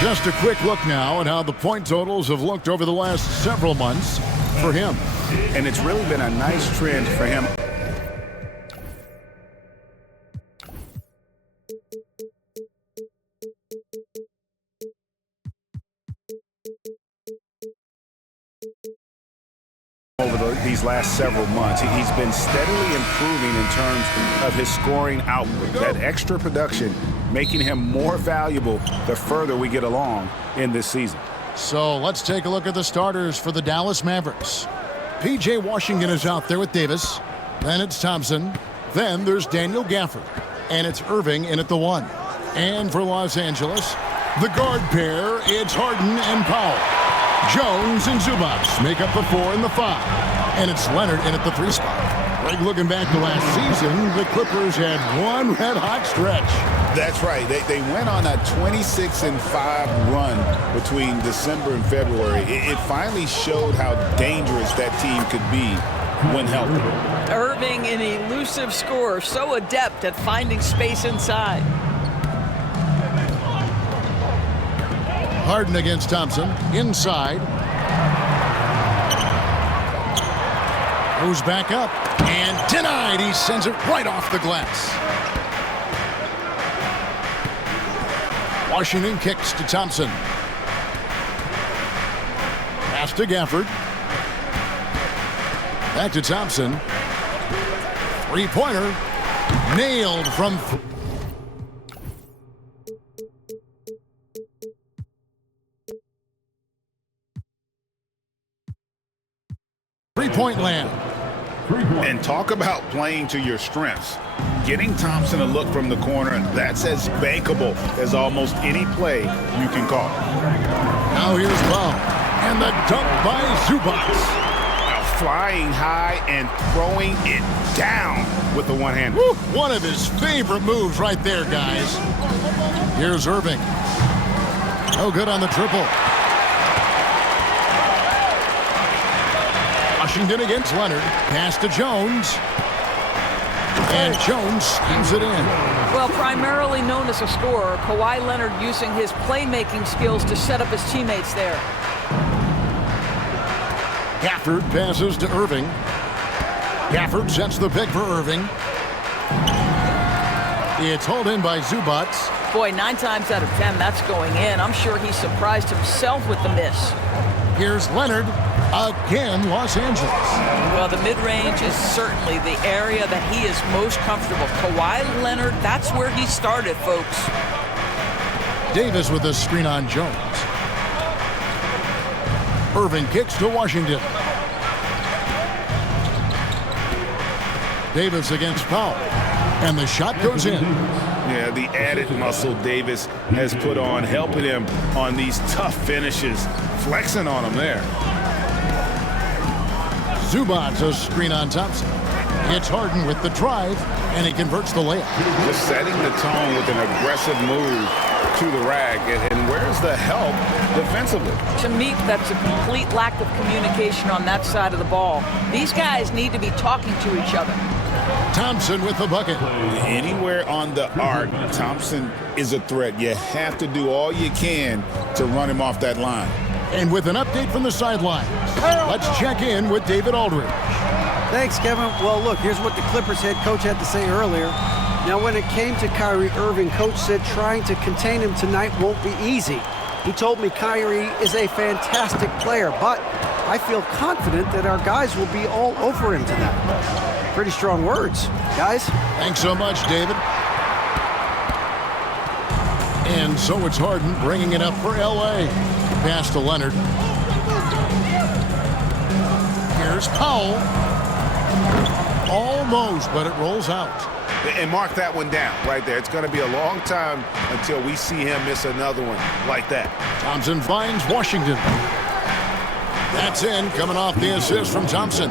Just a quick look now at how the point totals have looked over the last several months for him. And it's really been a nice trend for him. Over these last several months, he's been steadily improving in terms of his scoring output. That extra production making him more valuable the further we get along in this season. So let's take a look at the starters for the Dallas Mavericks. P.J. Washington is out there with Davis. Then it's Thompson. Then there's Daniel Gafford. And it's Irving in at the 1. And for Los Angeles, the guard pair, it's Harden and Powell. Jones and Zubac make up the 4 and the 5. And it's Leonard in at the 3 spot. Greg, looking back to last season, the Clippers had one red-hot stretch. That's right. They went on a 26-5 run between December and February. It finally showed how dangerous that team could be when healthy. Irving, an elusive scorer, so adept at finding space inside. Harden against Thompson, inside. Goes back up, and denied. He sends it right off the glass. Washington kicks to Thompson. Pass to Gafford. Back to Thompson. Three-pointer. Nailed from... three-point land. And talk about playing to your strengths. Getting Thompson a look from the corner, that's as bankable as almost any play you can call. Now here's Powell. And the dunk by Zubac. Now flying high and throwing it down with the one hand. One of his favorite moves right there, guys. Here's Irving. No good on the triple. Washington against Leonard. Pass to Jones. And Jones schemes it in. Well, primarily known as a scorer, Kawhi Leonard using his playmaking skills to set up his teammates there. Gafford passes to Irving. Gafford sets the pick for Irving. It's hauled in by Zubac. Boy, 9 times out of 10, that's going in. I'm sure he surprised himself with the miss. Here's Leonard. Again, Los Angeles. Well, the mid-range is certainly the area that he is most comfortable. Kawhi Leonard, that's where he started, folks. Davis with a screen on Jones. Irving kicks to Washington. Davis against Powell. And the shot goes in. Yeah, the added muscle Davis has put on, helping him on these tough finishes, flexing on him there. Zubac a screen on Thompson. It's Harden with the drive, and he converts the layup. Just setting the tone with an aggressive move to the rack. And where's the help defensively? To me, that's a complete lack of communication on that side of the ball. These guys need to be talking to each other. Thompson with the bucket. Anywhere on the arc, Thompson is a threat. You have to do all you can to run him off that line. And with an update from the sidelines, let's check in with David Aldridge. Thanks, Kevin. Well, look, here's what the Clippers head coach had to say earlier. Now, when it came to Kyrie Irving, coach said trying to contain him tonight won't be easy. He told me Kyrie is a fantastic player, but I feel confident that our guys will be all over him tonight. Pretty strong words, guys. Thanks so much, David. And so it's Harden bringing it up for L.A. Pass to Leonard. Here's Powell. Almost, but it rolls out. And mark that one down right there. It's going to be a long time until we see him miss another one like that. Thompson finds Washington. That's in, coming off the assist from Thompson.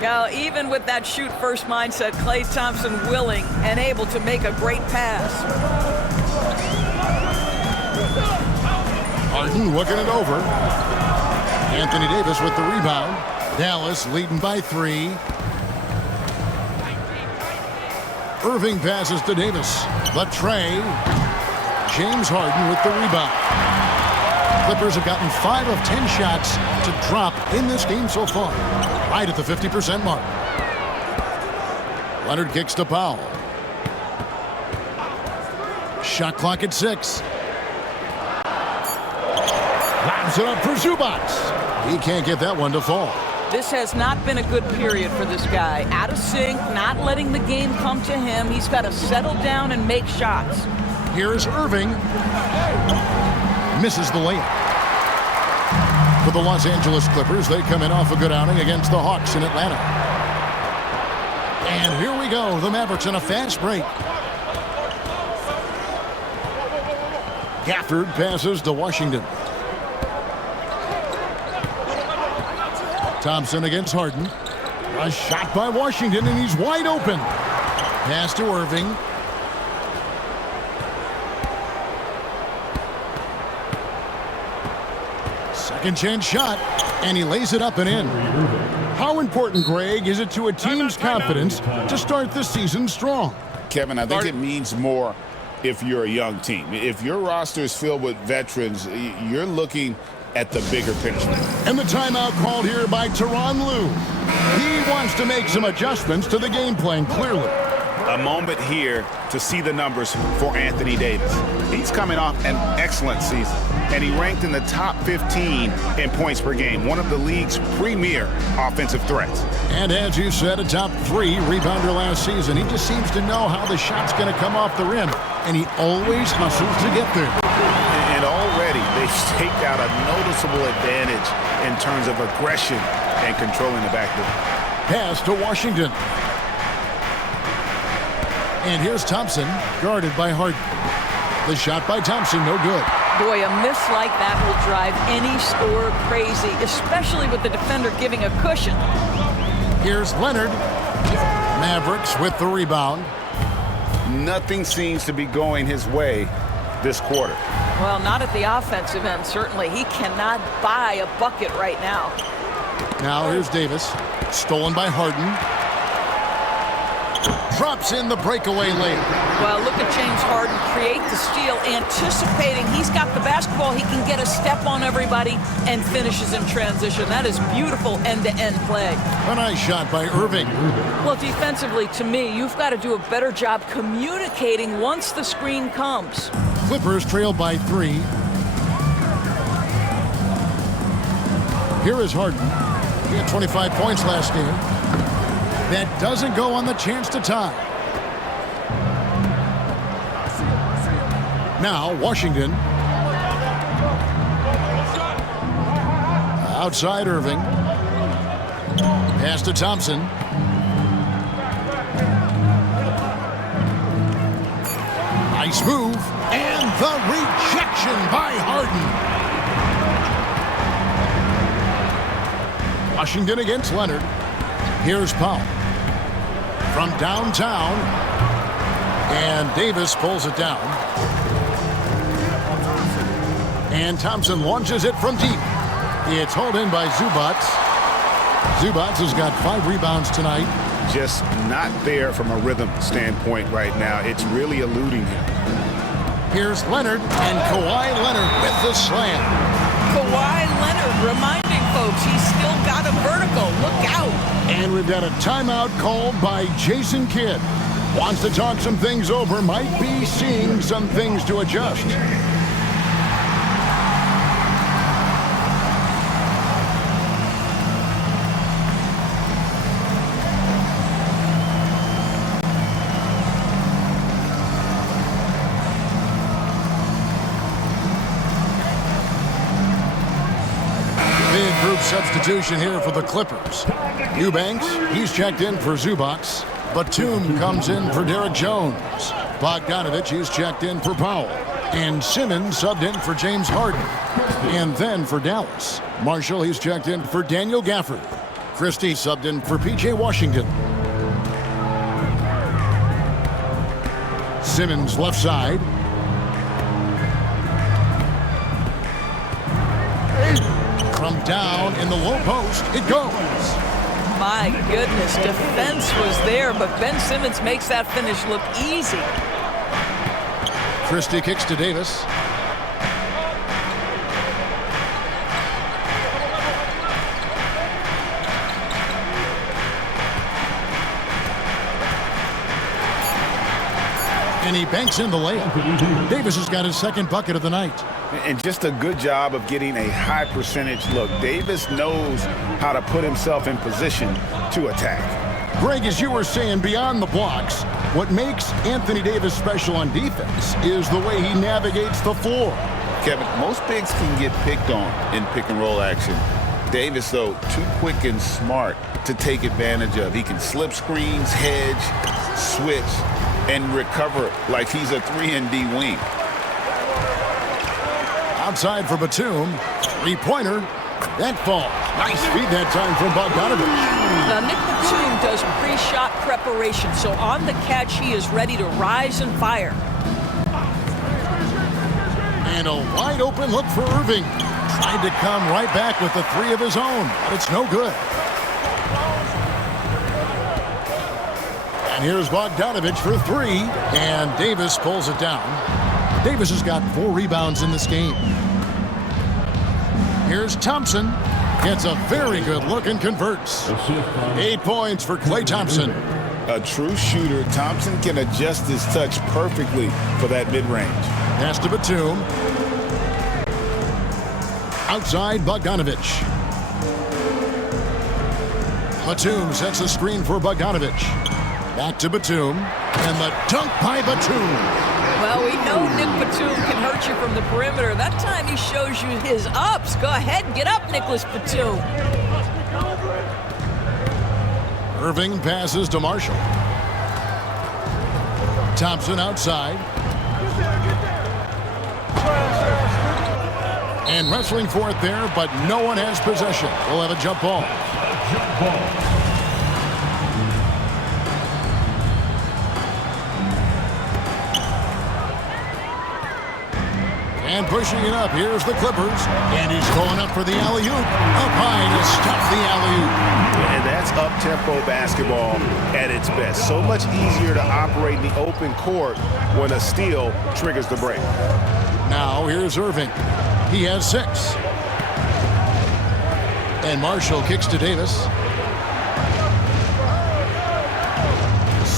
Now, even with that shoot-first mindset, Klay Thompson willing and able to make a great pass. Harden looking it over. Anthony Davis with the rebound. Dallas leading by 3. Irving passes to Davis. The tray. James Harden with the rebound. Clippers have gotten 5 of 10 shots to drop in this game so far. Right at the 50% mark. Leonard kicks to Powell. Shot clock at 6. Lobs it up for Zubac. He can't get that one to fall. This has not been a good period for this guy. Out of sync, not letting the game come to him. He's got to settle down and make shots. Here's Irving. Misses the layup. For the Los Angeles Clippers, they come in off a good outing against the Hawks in Atlanta. And here we go, the Mavericks on a fast break. Gafford passes to Washington. Thompson against Harden. A shot by Washington, and he's wide open. Pass to Irving. Second chance shot, and he lays it up and in. How important, Greg, is it to a team's confidence to start the season strong? Kevin, I think it means more if you're a young team. If your roster is filled with veterans, you're looking at the bigger picture. And the timeout called here by Tyronn Lue. He wants to make some adjustments to the game plan, clearly. A moment here to see the numbers for Anthony Davis. He's coming off an excellent season, and he ranked in the top 15 in points per game, one of the league's premier offensive threats. And as you said, a top 3 rebounder last season. He just seems to know how the shot's going to come off the rim, and he always hustles to get there. And already they've staked out a noticeable advantage in terms of aggression and controlling the backboard. Pass to Washington. And here's Thompson, guarded by Harden. The shot by Thompson, no good. Boy, a miss like that will drive any scorer crazy, especially with the defender giving a cushion. Here's Leonard. Mavericks with the rebound. Nothing seems to be going his way this quarter. Well, not at the offensive end, certainly. He cannot buy a bucket right now. Now here's Davis. Stolen by Harden. Drops in the breakaway layup. Well, look at James Harden create the steal, anticipating he's got the basketball. He can get a step on everybody and finishes in transition. That is beautiful end-to-end play. A nice shot by Irving. Well, defensively, to me, you've got to do a better job communicating once the screen comes. Clippers trail by 3. Here is Harden. He had 25 points last game. That doesn't go on the chance to tie. Now, Washington. Outside Irving. Pass to Thompson. Nice move. And the rejection by Harden. Washington against Leonard. Here's Powell. From downtown. And Davis pulls it down. And Thompson launches it from deep. It's hauled in by Zubac. Zubac has got 5 rebounds tonight. Just not there from a rhythm standpoint right now. It's really eluding him. Here's Leonard, and Kawhi Leonard with the slam. Kawhi Leonard reminding folks he's still got a vertical. Look out. And we've got a timeout called by Jason Kidd. Wants to talk some things over, might be seeing some things to adjust. Group substitution here for the Clippers. Eubanks, he's checked in for Zubac. Batum comes in for Derek Jones. Bogdanovich, he's checked in for Powell. And Simmons subbed in for James Harden. And then for Dallas, Marshall, he's checked in for Daniel Gafford. Christie subbed in for P.J. Washington. Simmons left side. From down in the low post, it goes. My goodness, defense was there, but Ben Simmons makes that finish look easy. Christie kicks to Davis. And he banks in the layup. Davis has got his second bucket of the night. And just a good job of getting a high percentage look. Davis knows how to put himself in position to attack. Greg, as you were saying, beyond the blocks, what makes Anthony Davis special on defense is the way he navigates the floor. Kevin, most bigs can get picked on in pick-and-roll action. Davis, though, too quick and smart to take advantage of. He can slip screens, hedge, switch, and recover like he's a 3-and-D wing. Outside for Batum. Three-pointer. That falls. Nice feed that time from Bogdanovich. Now, Nick Batum does pre-shot preparation, so on the catch, he is ready to rise and fire. And a wide-open look for Irving. Tried to come right back with the three of his own, but it's no good. And here's Bogdanovich for three, and Davis pulls it down. Davis has got 4 rebounds in this game. Here's Thompson. Gets a very good look and converts. 8 points for Klay Thompson. A true shooter, Thompson can adjust his touch perfectly for that mid-range. Pass to Batum. Outside Bogdanovich. Batum sets a screen for Bogdanovich. Back to Batum. And the dunk by Batum. Well, we know Nick Batum can hurt you from the perimeter. That time he shows you his ups. Go ahead, get up, Nicholas Batum. Irving passes to Marshall. Thompson outside. And wrestling for it there, but no one has possession. We'll have a jump ball. And pushing it up, here's the Clippers. And he's going up for the alley-oop. Up high to stop the alley-oop. And that's up-tempo basketball at its best. So much easier to operate in the open court when a steal triggers the break. Now here's Irving. He has 6. And Marshall kicks to Davis.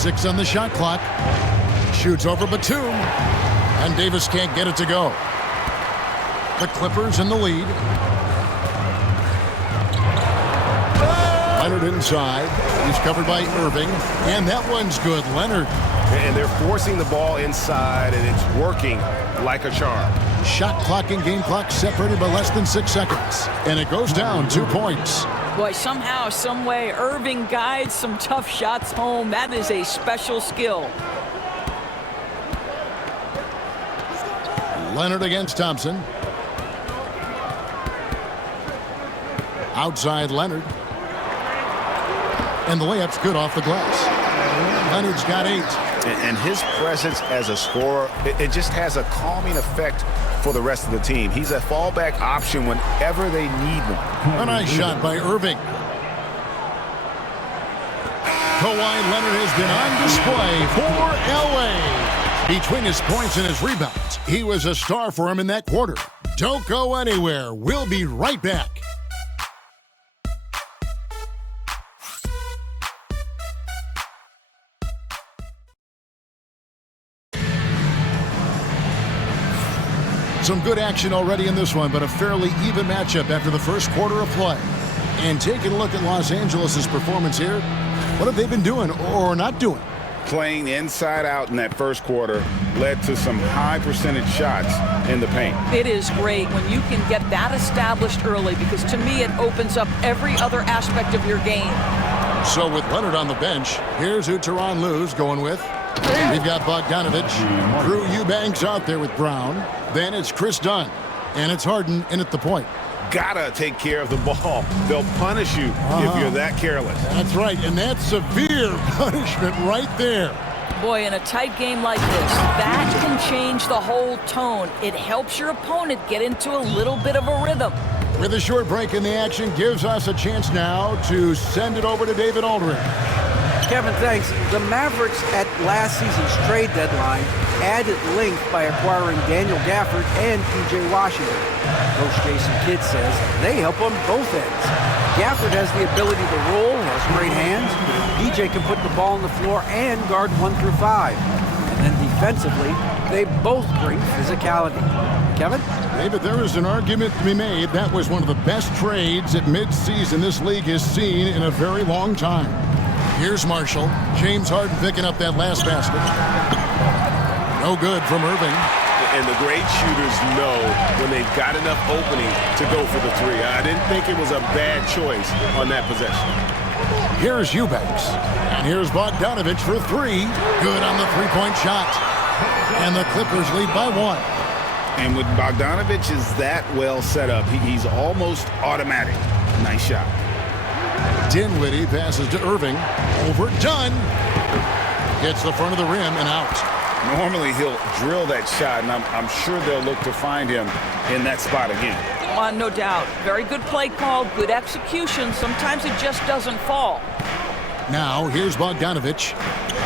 6 on the shot clock. Shoots over Batum. And Davis can't get it to go. The Clippers in the lead. Leonard inside. He's covered by Irving. And that one's good. Leonard. And they're forcing the ball inside, and it's working like a charm. Shot clock and game clock separated by less than 6 seconds. And it goes down 2 points. Boy, somehow, some way, Irving guides some tough shots home. That is a special skill. Leonard against Thompson. Outside Leonard. And the layup's good off the glass. Leonard's got 8. And his presence as a scorer, it just has a calming effect for the rest of the team. He's a fallback option whenever they need one. A nice shot by Irving. Kawhi Leonard has been on display for LA. Between his points and his rebounds, he was a star for him in that quarter. Don't go anywhere. We'll be right back. Some good action already in this one, but a fairly even matchup after the first quarter of play. And taking a look at Los Angeles' performance here, what have they been doing or not doing? Playing inside out in that first quarter led to some high percentage shots in the paint. It is great when you can get that established early, because to me it opens up every other aspect of your game. So with Leonard on the bench, here's who Tyronn Lue's going with. We've got Bogdanovich. Drew Eubanks out there with Brown. Then it's Chris Dunn. And it's Harden in at the point. Gotta take care of the ball. They'll punish you if you're that careless. That's right, and that's severe punishment right there. Boy, in a tight game like this, that can change the whole tone. It helps your opponent get into a little bit of a rhythm. With a short break in the action, gives us a chance now to send it over to David Aldridge. Kevin, thanks. The Mavericks at last season's trade deadline added length by acquiring Daniel Gafford and P.J. Washington. Coach Jason Kidd says they help on both ends. Gafford has the ability to roll, has great hands. P.J. can put the ball on the floor and guard 1 through 5. And then defensively, they both bring physicality. Kevin? David, there is an argument to be made. That was one of the best trades at midseason this league has seen in a very long time. Here's Marshall. James Harden picking up that last basket. No good from Irving. And the great shooters know when they've got enough opening to go for the three. I didn't think it was a bad choice on that possession. Here's Eubanks. And here's Bogdanovich for 3. Good on the three-point shot. And the Clippers lead by 1. And with Bogdanovich is that well set up, he's almost automatic. Nice shot. Dinwiddie passes to Irving. Overdone. Gets the front of the rim and out. Normally he'll drill that shot, and I'm sure they'll look to find him in that spot again. No doubt. Very good play call, good execution. Sometimes it just doesn't fall. Now here's Bogdanovich.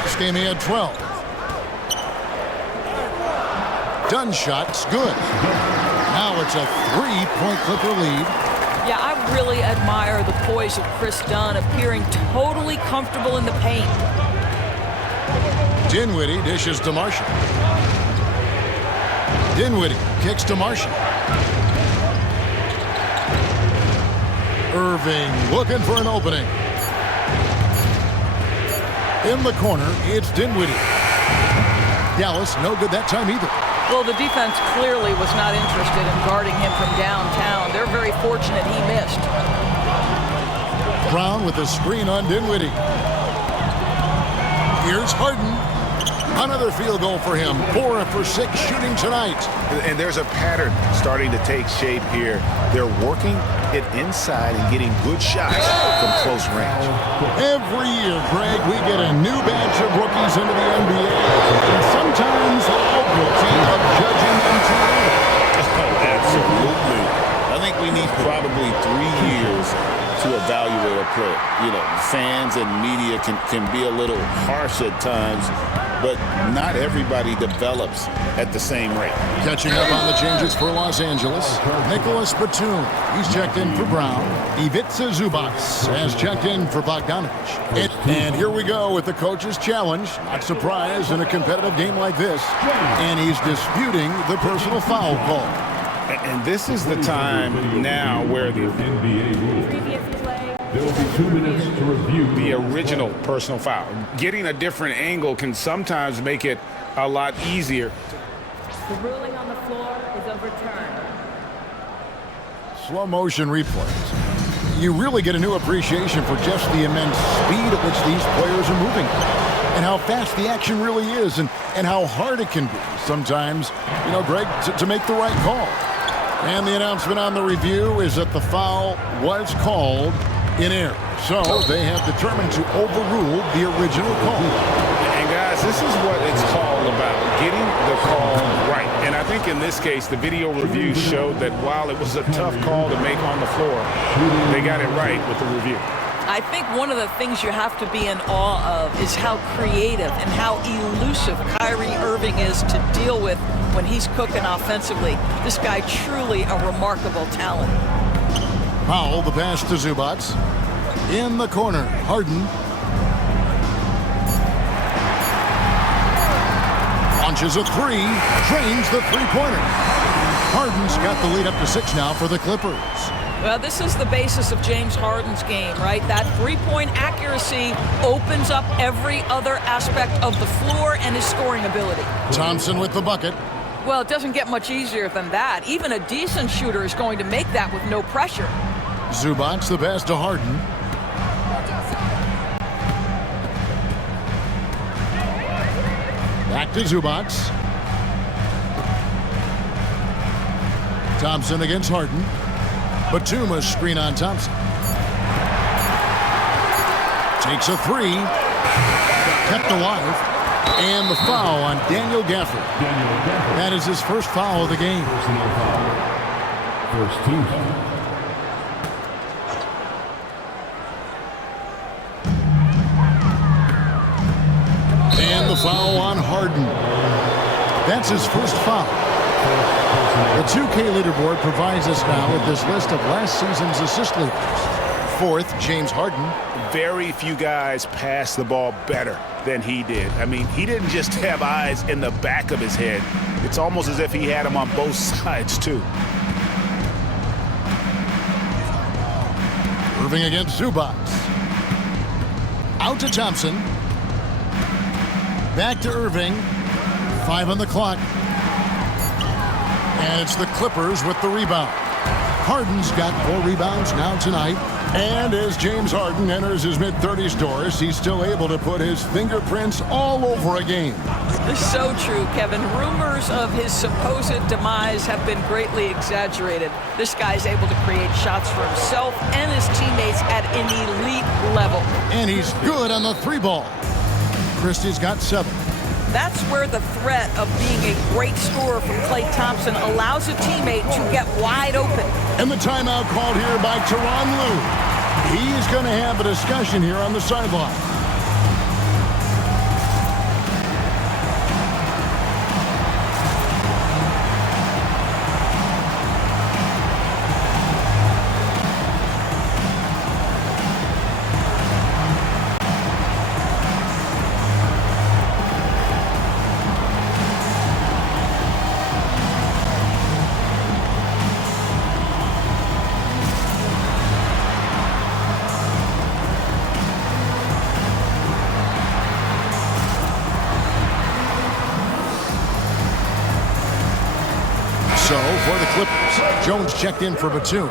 This game he had 12. Dunn shot's good. Now it's a 3-point Clipper lead. Yeah, I really admire the poise of Chris Dunn, appearing totally comfortable in the paint. Dinwiddie dishes to Marshall. Dinwiddie kicks to Marshall. Irving looking for an opening. In the corner, it's Dinwiddie. Dallas, no good that time either. Well, the defense clearly was not interested in guarding him from downtown. They're very fortunate he missed. Brown with a screen on Dinwiddie. Here's Harden. Another field goal for him. 4 for 6 shooting tonight. And there's a pattern starting to take shape here. They're working it inside and getting good shots from close range. Every year, Greg, we get a new batch of rookies into the NBA. And sometimes we're all guilty of judging them too early. Oh, absolutely. I think we need probably 3 years to evaluate a player. You know, fans and media can be a little harsh at times, but not everybody develops at the same rate. Catching up on the changes for Los Angeles, Nicholas Batum. He's checked in for Brown. Ivica Zubac has checked in for Bogdanovich. And here we go with the coach's challenge. Not surprised in a competitive game like this. And he's disputing the personal foul call. And this is the time now where the There will be 2 minutes to review the original personal foul. Getting a different angle can sometimes make it a lot easier. The ruling on the floor is overturned. Slow motion replays. You really get a new appreciation for just the immense speed at which these players are moving. And how fast the action really is, and how hard it can be sometimes, you know, Greg, to make the right call. And the announcement on the review is that the foul was called in error. So they have determined to overrule the original call. And guys, this is what it's called about, getting the call right. And I think in this case, the video review showed that while it was a tough call to make on the floor, they got it right with the review. I think one of the things you have to be in awe of is how creative and how elusive Kyrie Irving is to deal with when he's cooking offensively. This guy truly a remarkable talent. Powell, the pass to Zubac. In the corner, Harden. Launches a 3, drains the three-pointer. Harden's got the lead up to 6 now for the Clippers. Well, this is the basis of James Harden's game, right? That three-point accuracy opens up every other aspect of the floor and his scoring ability. Thompson with the bucket. Well, it doesn't get much easier than that. Even a decent shooter is going to make that with no pressure. Zubac, the pass to Harden. Back to Zubac. Thompson against Harden. Batuma's screen on Thompson. Takes a 3. Kept alive. And the foul on Daniel Gafford. That is his first foul of the game. First team foul. the foul on Harden. That's his first foul. The 2K leaderboard provides us now with this list of last season's assist leaders. Fourth, James Harden. Very few guys pass the ball better than he did. I mean, he didn't just have eyes in the back of his head. It's almost as if he had them on both sides, too. Irving against Zubac. Out to Thompson. Back to Irving. 5 on the clock. And it's the Clippers with the rebound. Harden's got 4 rebounds now tonight. And as James Harden enters his mid-30s doors, he's still able to put his fingerprints all over a game. This is so true, Kevin. Rumors of his supposed demise have been greatly exaggerated. This guy's able to create shots for himself and his teammates at an elite level. And he's good on the 3-ball. Christie's got 7. That's where the threat of being a great scorer from Klay Thompson allows a teammate to get wide open. And the timeout called here by Tyronn Lue. He's going to have a discussion here on the sideline. So for the Clippers, Jones checked in for Batum.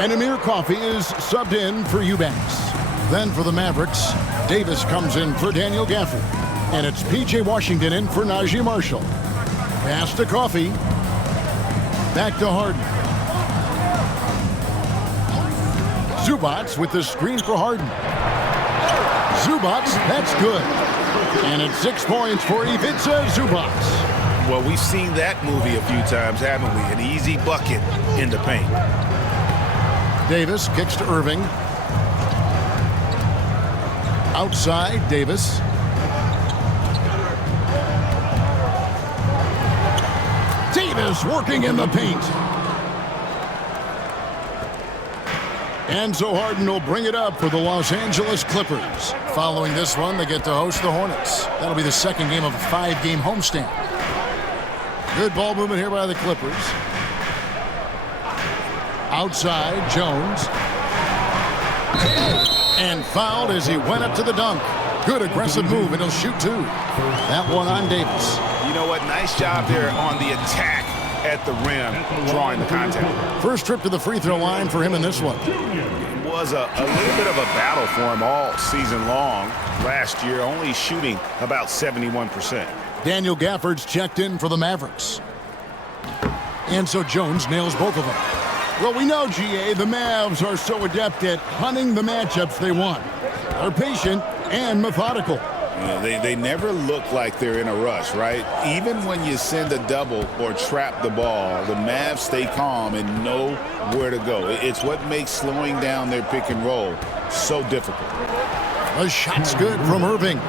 And Amir Coffey is subbed in for Eubanks. Then for the Mavericks, Davis comes in for Daniel Gafford. And it's P.J. Washington in for Najee Marshall. Pass to Coffey. Back to Harden. Zubac with the screen for Harden. Zubac, that's good. And it's 6 points for Ivica Zubac. Well, we've seen that movie a few times, haven't we? An easy bucket in the paint. Davis kicks to Irving. Outside, Davis. Davis working in the paint. And so Harden will bring it up for the Los Angeles Clippers. Following this one, they get to host the Hornets. That'll be the second game of a 5-game homestand. Good ball movement here by the Clippers. Outside, Jones. And fouled as he went up to the dunk. Good aggressive move, and he'll shoot 2. That one on Davis. You know what? Nice job there on the attack at the rim, drawing the contact. First trip to the free throw line for him in this one. It was a little bit of a battle for him all season long. Last year, only shooting about 71%. Daniel Gafford's checked in for the Mavericks. And so Jones nails both of them. Well, we know, GA, the Mavs are so adept at hunting the matchups they want. They're patient and methodical. They never look like they're in a rush, right? Even when you send a double or trap the ball, the Mavs stay calm and know where to go. It's what makes slowing down their pick and roll so difficult. The shot's good from Irving.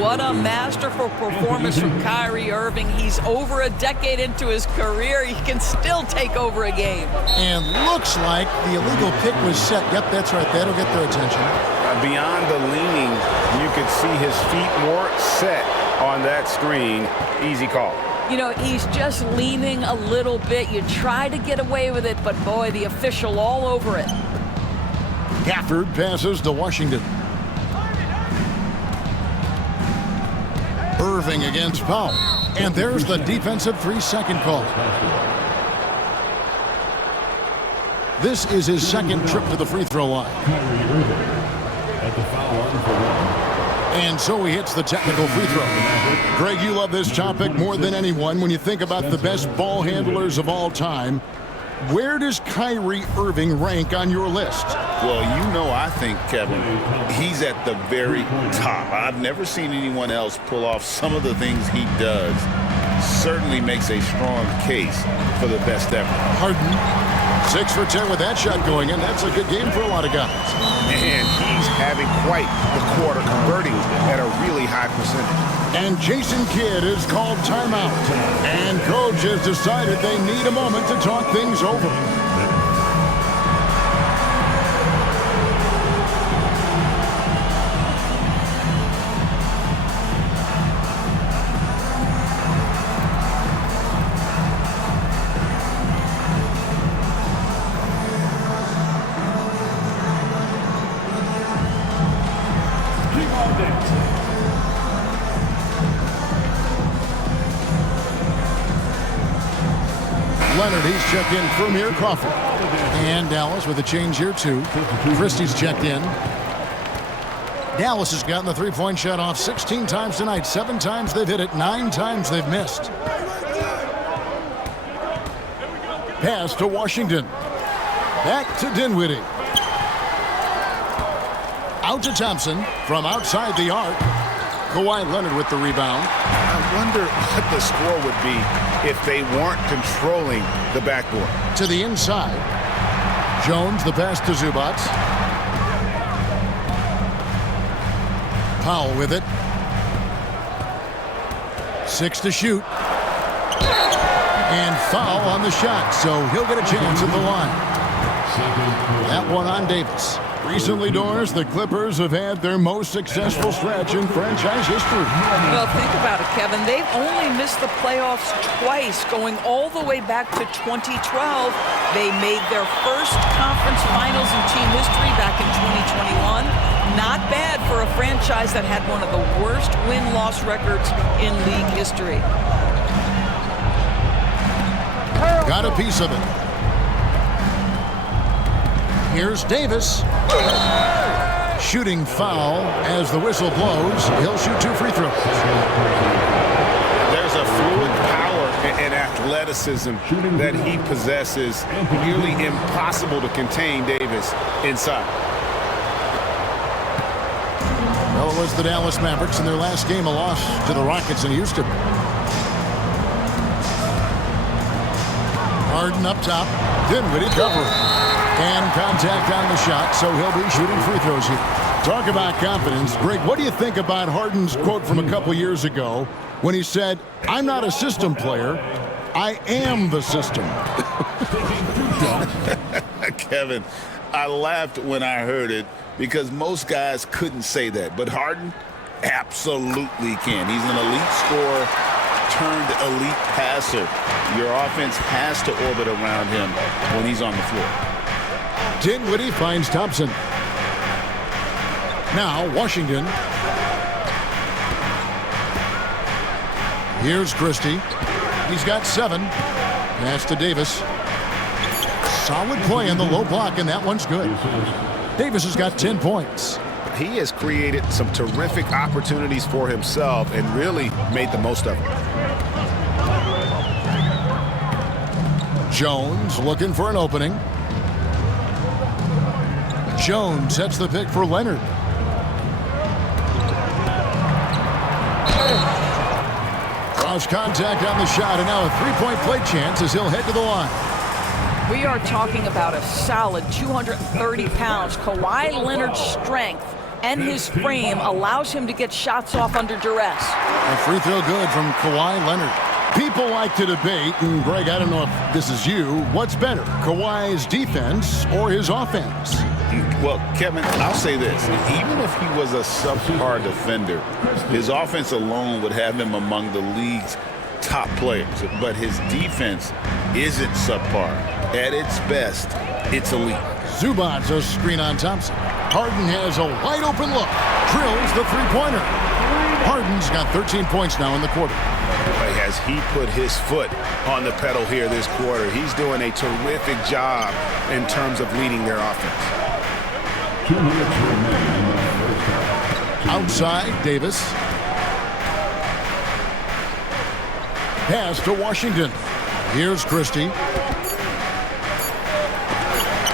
What a masterful performance from Kyrie Irving. He's over a decade into his career. He can still take over a game. And looks like the illegal pick was set. Yep, that's right. That'll get their attention. Beyond the leaning, you could see his feet more set on that screen. Easy call. You know, he's just leaning a little bit. You try to get away with it, but boy, the official all over it. Gafford passes to Washington. Irving against Powell. And there's the defensive 3-second call. This is his second trip to the free throw line. And so he hits the technical free throw. Greg, you love this topic more than anyone. When you think about the best ball handlers of all time, where does Kyrie Irving rank on your list? Well, you know, I think, Kevin, he's at the very top. I've never seen anyone else pull off some of the things he does. Certainly makes a strong case for the best ever. Harden. 6 for 10 with that shot going in. That's a good game for a lot of guys. And he's having quite the quarter, converting at a really high percentage. And Jason Kidd is called timeout. And coach has decided they need a moment to talk things over. Leonard, he's checked in for Amir Crawford. And Dallas with a change here, too. Christie's checked in. Dallas has gotten the three-point shot off 16 times tonight. 7 times they've hit it, 9 times they've missed. Pass to Washington. Back to Dinwiddie. Out to Thompson from outside the arc. Kawhi Leonard with the rebound. I wonder what the score would be if they weren't controlling the backboard. To the inside. Jones, the pass to Zubac. Powell with it. 6 to shoot. And foul on the shot, so he'll get a chance at the line. That one on Davis. Recently, Doris, the Clippers have had their most successful stretch in franchise history. Well, think about it, Kevin. They've only missed the playoffs twice, going all the way back to 2012. They made their first conference finals in team history back in 2021. Not bad for a franchise that had one of the worst win-loss records in league history. Got a piece of it. Here's Davis. Shooting foul as the whistle blows. He'll shoot 2 free throws. There's a fluid power and athleticism that he possesses. Nearly impossible to contain Davis inside. Well, it was the Dallas Mavericks in their last game, a loss to the Rockets in Houston. Harden up top. Dinwiddie covering. And contact on the shot, so he'll be shooting free throws here. Talk about confidence. Greg, what do you think about Harden's quote from a couple years ago when he said, "I'm not a system player, I am the system"? Kevin, I laughed when I heard it because most guys couldn't say that. But Harden absolutely can. He's an elite scorer turned elite passer. Your offense has to orbit around him when he's on the floor. Dinwiddie finds Thompson. Now Washington. Here's Christie. He's got 7. Pass to Davis. Solid play in the low block, and that one's good. Davis has got 10 points. He has created some terrific opportunities for himself and really made the most of them. Jones looking for an opening. Jones sets the pick for Leonard. Cross contact on the shot, and now a three-point play chance as he'll head to the line. We are talking about a solid 230 pounds. Kawhi Leonard's strength and his frame allows him to get shots off under duress. A free throw good from Kawhi Leonard. People like to debate, and Greg, I don't know if this is you, what's better, Kawhi's defense or his offense? Well, Kevin, I'll say this. Even if he was a subpar defender, his offense alone would have him among the league's top players. But his defense isn't subpar. At its best, it's elite. Zubac, a screen on Thompson. Harden has a wide open look. Drills the three-pointer. Harden's got 13 points now in the quarter. As he put his foot on the pedal here this quarter, he's doing a terrific job in terms of leading their offense. 2 minutes remaining in the first half. Outside, Davis. Pass to Washington. Here's Christie.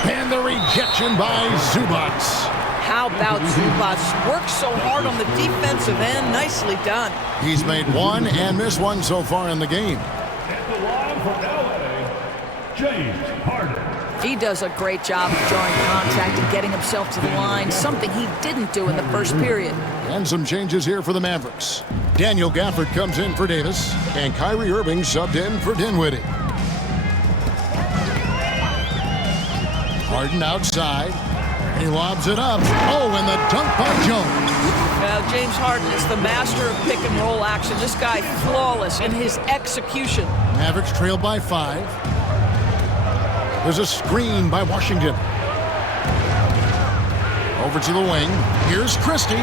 And the rejection by Zubac. How about Zubac? Worked so hard on the defensive end. Nicely done. He's made 1 and missed 1 so far in the game. At the line for LA, James Harden. He does a great job of drawing contact and getting himself to the line, something he didn't do in the first period. And some changes here for the Mavericks. Daniel Gafford comes in for Davis, and Kyrie Irving subbed in for Dinwiddie. Harden outside. He lobs it up. Oh, and the dunk by Jones. Now, James Harden is the master of pick and roll action. This guy flawless in his execution. Mavericks trail by 5. There's a screen by Washington. Over to the wing. Here's Christie.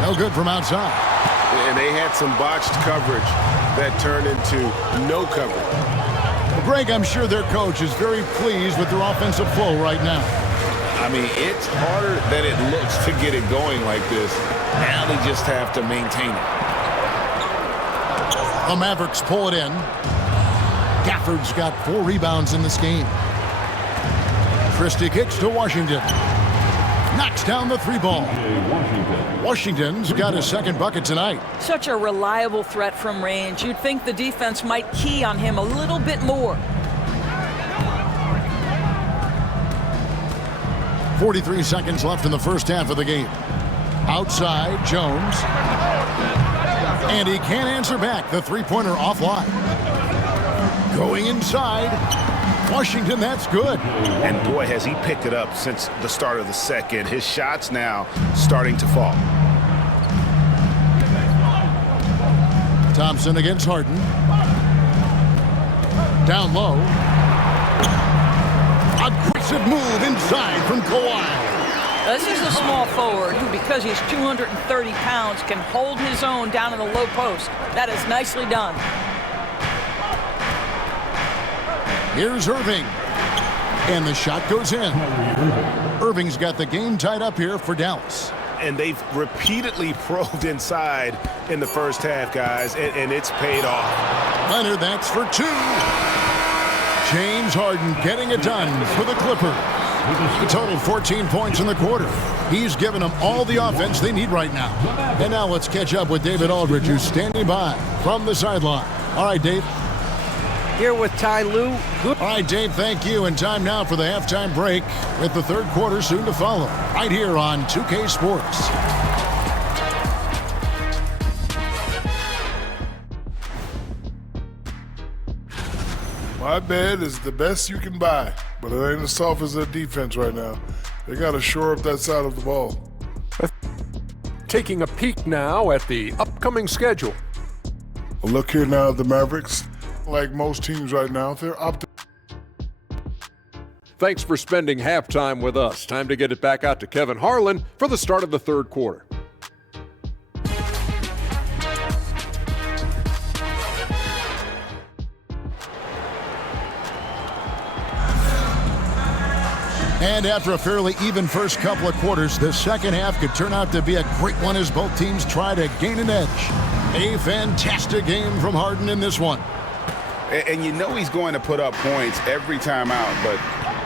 No good from outside. And they had some botched coverage that turned into no coverage. Greg, I'm sure their coach is very pleased with their offensive flow right now. I mean, it's harder than it looks to get it going like this. Now they just have to maintain it. The Mavericks pull it in. Gafford's got 4 rebounds in this game. Christie kicks to Washington. Knocks down the 3 ball. Washington's got his second bucket tonight. Such a reliable threat from range. You'd think the defense might key on him a little bit more. 43 seconds left in the first half of the game. Outside, Jones. And he can't answer back. The three-pointer offline. Going inside. Washington, that's good. And boy, has he picked it up since the start of the second. His shots now starting to fall. Thompson against Harden. Down low. Aggressive move inside from Kawhi. This is a small forward who, because he's 230 pounds, can hold his own down in the low post. That is nicely done. Here's Irving. And the shot goes in. Irving's got the game tied up here for Dallas. And they've repeatedly probed inside in the first half, guys, and it's paid off. Leonard, that's for 2. James Harden getting it done for the Clippers. He totaled 14 points in the quarter. He's given them all the offense they need right now. And now let's catch up with David Aldridge, who's standing by from the sideline. All right, Dave. Here with Ty Lue. Good. All right, Dave, thank you. And time now for the halftime break with the third quarter soon to follow. Right here on 2K Sports. My bed is the best you can buy, but it ain't as soft as their defense right now. They got to shore up that side of the ball. Taking a peek now at the upcoming schedule. Well, look here now at the Mavericks. Like most teams right now, they're Thanks for spending halftime with us. Time to get it back out to Kevin Harlan for the start of the third quarter. And after a fairly even first couple of quarters, the second half could turn out to be a great one as both teams try to gain an edge. A fantastic game from Harden in this one. And you know he's going to put up points every time out, but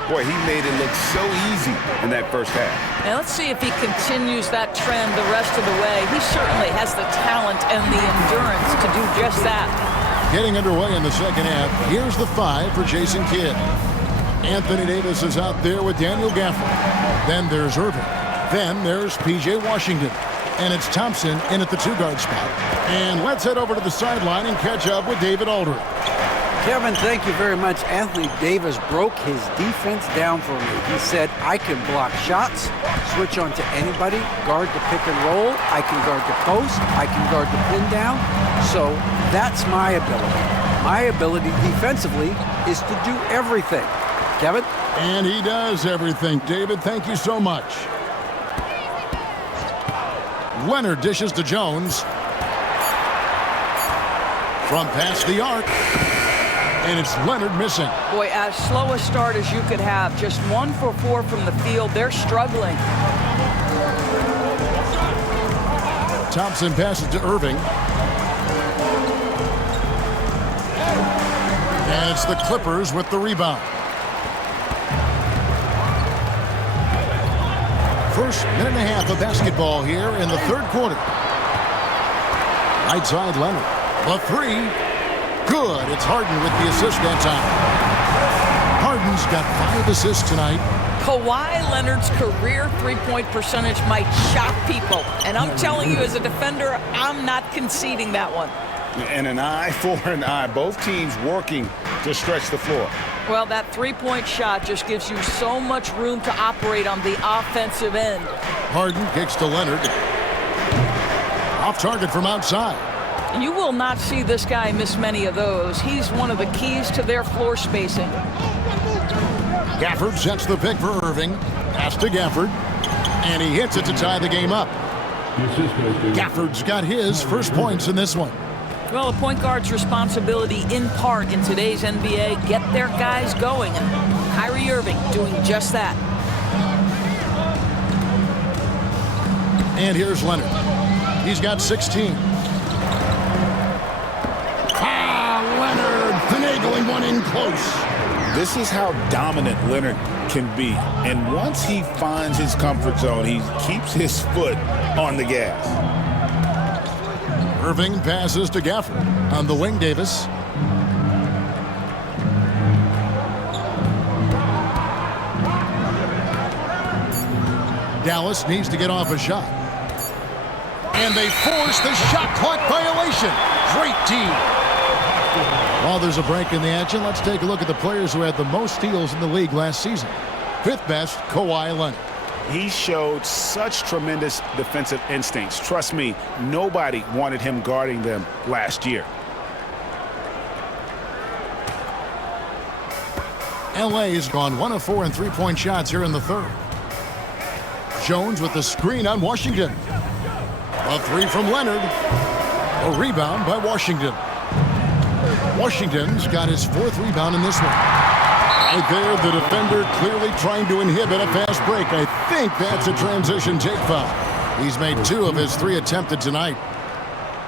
boy, he made it look so easy in that first half. Now let's see if he continues that trend the rest of the way. He certainly has the talent and the endurance to do just that. Getting underway in the second half, here's the 5 for Jason Kidd. Anthony Davis is out there with Daniel Gafford. Then there's Irving. Then there's P.J. Washington. And it's Thompson in at the 2-guard spot. And let's head over to the sideline and catch up with David Aldridge. Kevin, thank you very much. Anthony Davis broke his defense down for me. He said, I can block shots, switch on to anybody, guard the pick and roll, I can guard the post, I can guard the pin down. So that's my ability. My ability defensively is to do everything. Kevin? And he does everything. David, thank you so much. Leonard dishes to Jones. From past the arc. And it's Leonard missing. Boy, as slow a start as you could have. Just 1 for 4 from the field. They're struggling. Thompson passes to Irving. And it's the Clippers with the rebound. First minute and a half of basketball here in the third quarter. Right side, Leonard. The 3. Good. It's Harden with the assist that time. Harden's got 5 assists tonight. Kawhi Leonard's career three-point percentage might shock people. And I'm telling you, as a defender, I'm not conceding that one. And an eye for an eye. Both teams working to stretch the floor. Well, that three-point shot just gives you so much room to operate on the offensive end. Harden kicks to Leonard. Off target from outside. You will not see this guy miss many of those. He's one of the keys to their floor spacing. Gafford sets the pick for Irving. Pass to Gafford. And he hits it to tie the game up. Gafford's got his first points in this one. Well, a point guard's responsibility in part in today's NBA, get their guys going. And Kyrie Irving doing just that. And here's Leonard. He's got 16. Leonard finagling one in close. This is how dominant Leonard can be. And once he finds his comfort zone, he keeps his foot on the gas. Irving passes to Gafford. On the wing, Davis. Dallas needs to get off a shot. And they force the shot clock violation. Great team. While there's a break in the action, let's take a look at the players who had the most steals in the league last season. 5th best, Kawhi Leonard. He showed such tremendous defensive instincts. Trust me, nobody wanted him guarding them last year. LA has gone 1 of 4 in three-point shots here in the third. Jones with the screen on Washington. A 3 from Leonard. A rebound by Washington. Washington's got his 4th rebound in this one. Right there, the defender clearly trying to inhibit a fast break. I think that's a transition take foul. He's made 2 of his 3 attempted tonight.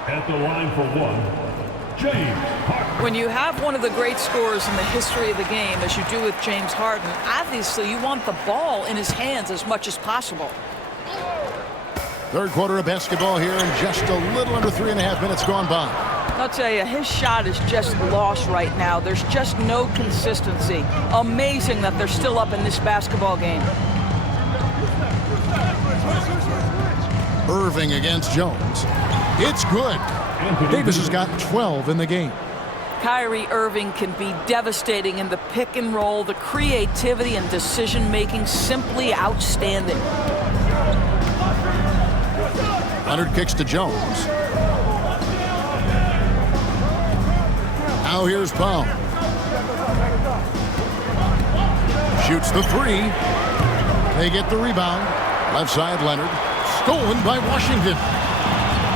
At the line for 1, James Harden. When you have one of the great scorers in the history of the game, as you do with James Harden, obviously you want the ball in his hands as much as possible. Third quarter of basketball here, and just a little under 3.5 minutes gone by. I'll tell you, his shot is just lost right now. There's just no consistency. Amazing that they're still up in this basketball game. Irving against Jones. It's good. Davis has got 12 in the game. Kyrie Irving can be devastating in the pick and roll. The creativity and decision-making simply outstanding. Leonard kicks to Jones. Now here's Powell. Shoots the 3. They get the rebound. Left side, Leonard. Stolen by Washington.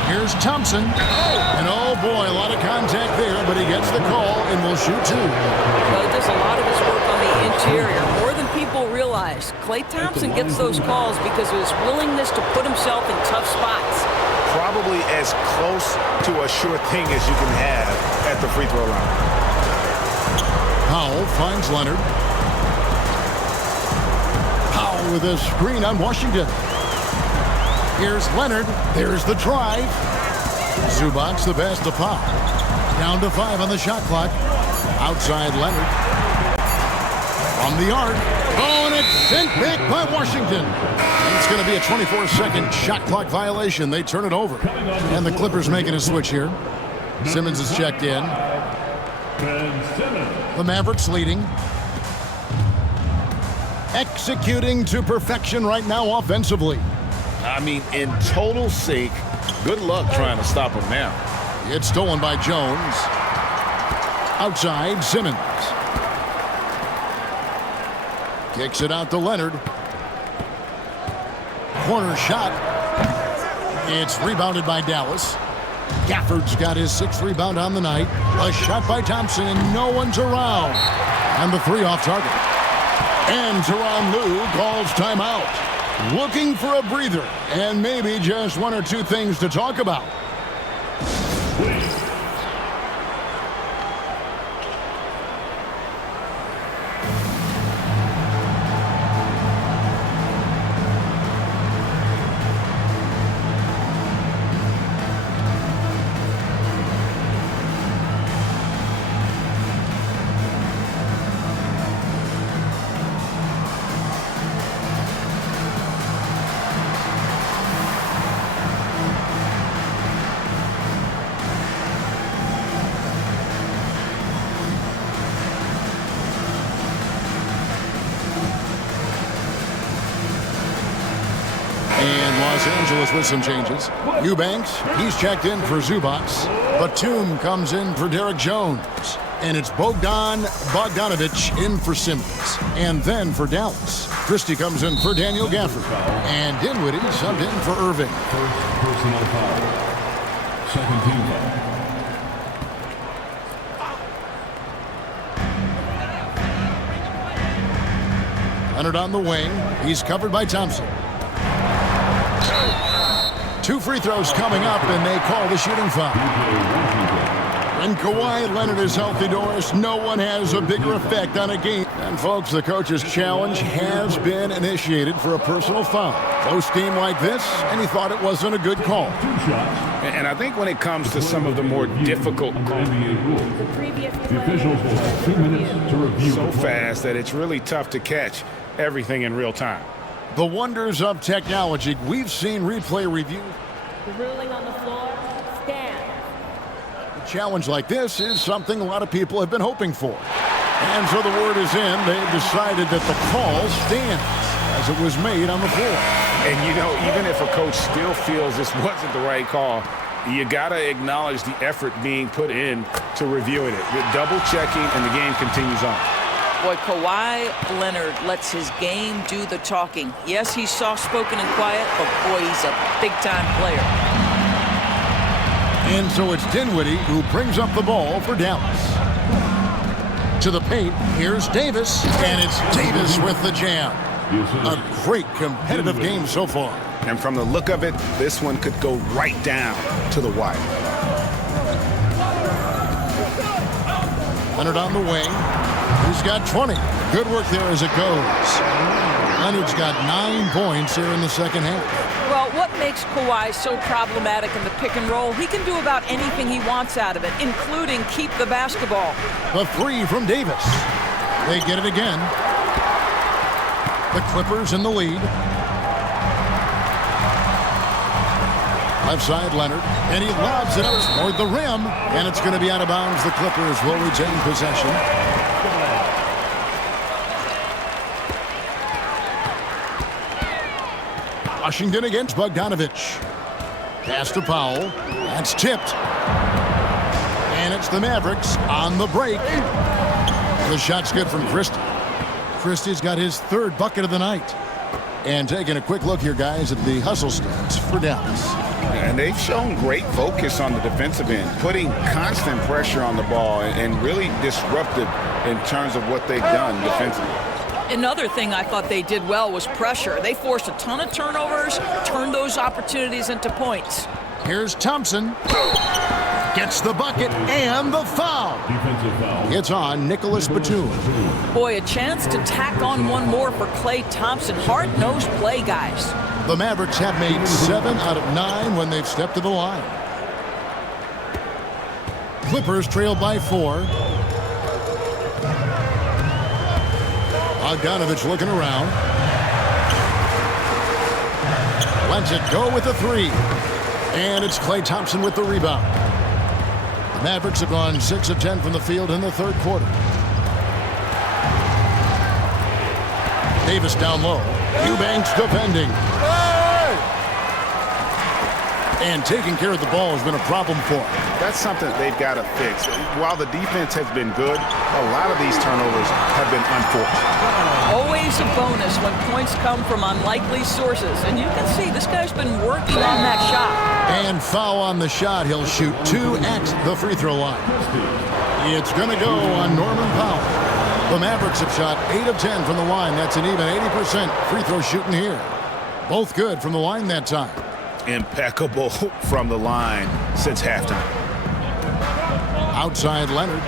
Here's Thompson. And oh boy, a lot of contact there, but he gets the call and will shoot 2. Well, he does a lot of his work on the interior, more than people realize. Klay Thompson gets those calls because of his willingness to put himself in tough spots. Probably as close to a sure thing as you can have at the free throw line. Powell finds Leonard. Powell with a screen on Washington. Here's Leonard. There's the drive. Zubac's the best to Powell. Down to 5 on the shot clock. Outside Leonard. From the arc. Oh, and it's sent back by Washington. It's going to be a 24-second shot clock violation. They turn it over. And the Clippers making a switch here. Simmons is checked in. The Mavericks leading. Executing to perfection right now offensively. I mean, in total sync. Good luck trying to stop him now. It's stolen by Jones. Outside, Simmons. Kicks it out to Leonard. Corner shot. It's rebounded by Dallas. Gafford's got his 6th rebound on the night. A shot by Thompson, and no one's around. And the 3 off target. And Tyronn Lue calls timeout. Looking for a breather, and maybe just 1 or 2 things to talk about. Los Angeles with some changes. Eubanks, he's checked in for Zubats. Batum comes in for Derek Jones. And it's Bogdanovich in for Simmons. And then for Dallas, Christie comes in for Daniel Gafford. And Dinwiddie subbed in for Irving. First personal foul. Second team foul. Leonard on the wing. He's covered by Thompson. 2 free throws coming up, and they call the shooting foul. When Kawhi Leonard is healthy, Doris, no one has a bigger effect on a game. And, folks, the coach's challenge has been initiated for a personal foul. Close game like this, and he thought it wasn't a good call. And I think when it comes to some of the more difficult calls, The officials will have 2 minutes to review. so fast that it's really tough to catch everything in real time. The wonders of technology. We've seen replay review. The ruling on the floor stands. A challenge like this is something a lot of people have been hoping for. And so the word is in. They've decided that the call stands as it was made on the floor. And, you know, even if a coach still feels this wasn't the right call, you got to acknowledge the effort being put in to reviewing it. With double checking, and the game continues on. Boy, Kawhi Leonard lets his game do the talking. Yes, he's soft-spoken and quiet, but boy, he's a big-time player. And so it's Dinwiddie who brings up the ball for Dallas. To the paint, here's Davis, and it's Davis with the jam. A great competitive game so far. And from the look of it, this one could go right down to the wire. Leonard on the wing. He's got 20. Good work there as it goes. Leonard's got 9 points here in the second half. Well, what makes Kawhi so problematic in the pick and roll? He can do about anything he wants out of it, including keep the basketball. The 3 from Davis. They get it again. The Clippers in the lead. Left side, Leonard, and he lobs it up toward the rim, and it's going to be out of bounds. The Clippers will retain possession. Washington against Bogdanovich. Pass to Powell. That's tipped. And it's the Mavericks on the break. The shot's good from Christie. Christie's got his 3rd bucket of the night. And taking a quick look here, guys, at the hustle stats for Dallas. And they've shown great focus on the defensive end, putting constant pressure on the ball and really disruptive in terms of what they've done defensively. Another thing I thought they did well was pressure. They forced a ton of turnovers, turned those opportunities into points. Here's Thompson. Gets the bucket and the foul. Defensive foul. It's on Nicholas Batum. Boy, a chance to tack on one more for Klay Thompson. Hard-nosed play, guys. The Mavericks have made 7 out of 9 when they've stepped to the line. Clippers trail by 4. Bogdanovich looking around. Lets it go with the 3. And it's Klay Thompson with the rebound. The Mavericks have gone 6 of 10 from the field in the 3rd quarter. Davis down low. Eubanks defending. And taking care of the ball has been a problem for him. That's something they've got to fix. While the defense has been good, a lot of these turnovers have been unfortunate. Always a bonus when points come from unlikely sources. And you can see this guy's been working on that shot. And foul on the shot. He'll shoot 2 at the free throw line. It's going to go on Norman Powell. The Mavericks have shot 8 of 10 from the line. That's an even 80% free throw shooting here. Both good from the line that time. Impeccable from the line since halftime. Outside Leonard.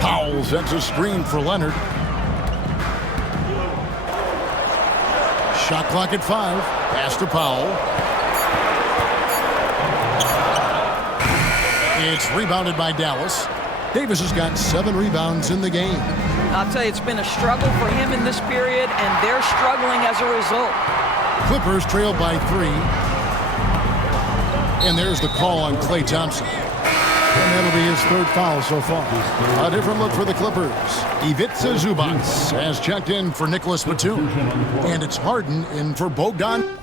Powell sets a screen for Leonard. Shot clock at 5. Pass to Powell. It's rebounded by Dallas. Davis has got 7 rebounds in the game. I'll tell you, it's been a struggle for him in this period, and they're struggling as a result. Clippers trail by 3. And there's the call on Klay Thompson. And that'll be his third foul so far. A different look for the Clippers. Ivica Zubac has checked in for Nicholas Batum. And it's Harden in for Bogdan.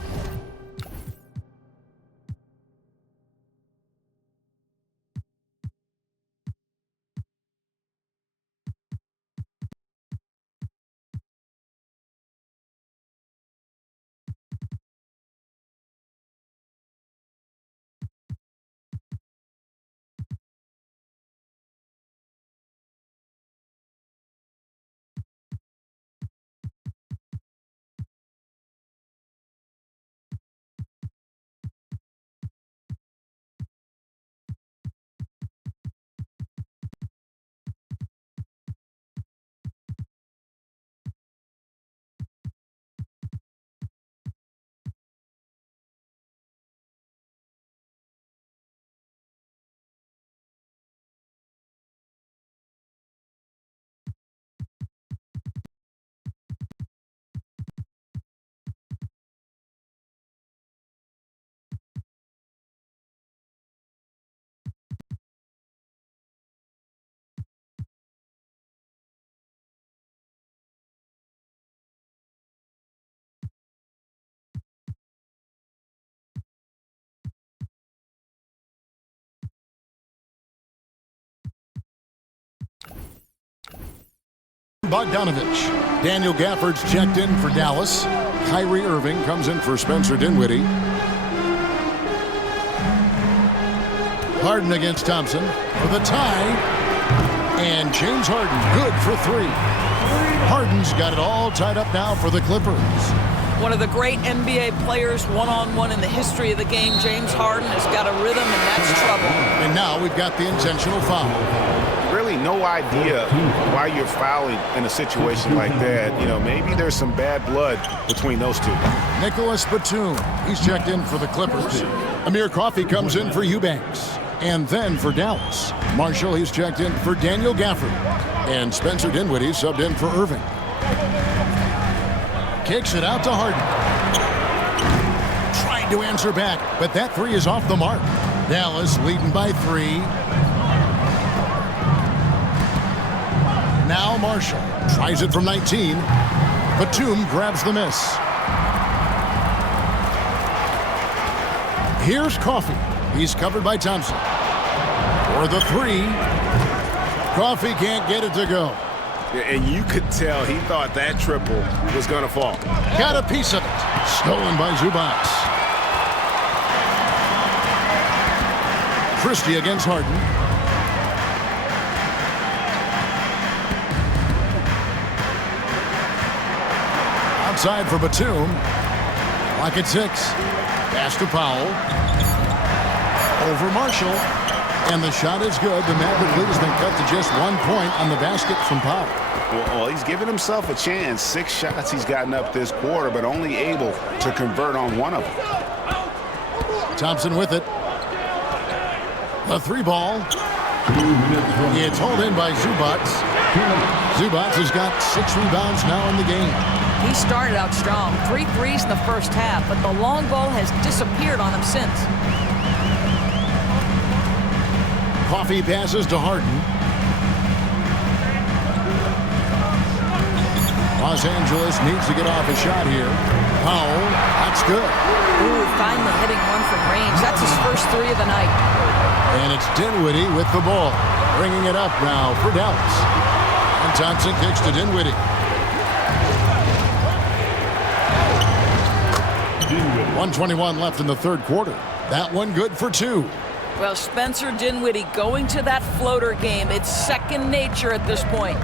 Bogdanovich. Daniel Gafford's checked in for Dallas. Kyrie Irving comes in for Spencer Dinwiddie. Harden against Thompson for the tie. And James Harden, good for three. Harden's got it all tied up now for the Clippers. One of the great NBA players one-on-one in the history of the game, James Harden, has got a rhythm, and that's trouble. And now we've got the intentional foul. Really no idea why you're fouling in a situation like that. You know, maybe there's some bad blood between those two. Nicholas Batum, he's checked in for the Clippers. Amir Coffey comes in for Eubanks. And then for Dallas, Marshall, he's checked in for Daniel Gafford. And Spencer Dinwiddie subbed in for Irving. Kicks it out to Harden. Tried to answer back, but that three is off the mark. Dallas leading by 3. Now Marshall tries it from 19. Batum grabs the miss. Here's Coffey. He's covered by Thompson. For the 3. Coffey can't get it to go. And you could tell he thought that triple was going to fall. Got a piece of it. Stolen by Zubac. Christie against Harden. Outside for Batum. Clock at 6. Pass to Powell. Over Marshall. And the shot is good. The Maverick lead has been cut to just 1 point on the basket from Powell. Well, he's given himself a chance. 6 shots he's gotten up this quarter, but only able to convert on 1 of them. Thompson with it. The 3 ball. It's hauled in by Zubac. Zubac has got 6 rebounds now in the game. He started out strong. 3 threes in the first half, but the long ball has disappeared on him since. Coffey passes to Harden. Los Angeles needs to get off a shot here. Powell, that's good. Ooh, finally hitting one from range. That's his first 3 of the night. And it's Dinwiddie with the ball. Bringing it up now for Dallas. And Thompson kicks to Dinwiddie. 1:21 left in the third quarter. That one good for 2. Well, Spencer Dinwiddie going to that floater game. It's second nature at this point.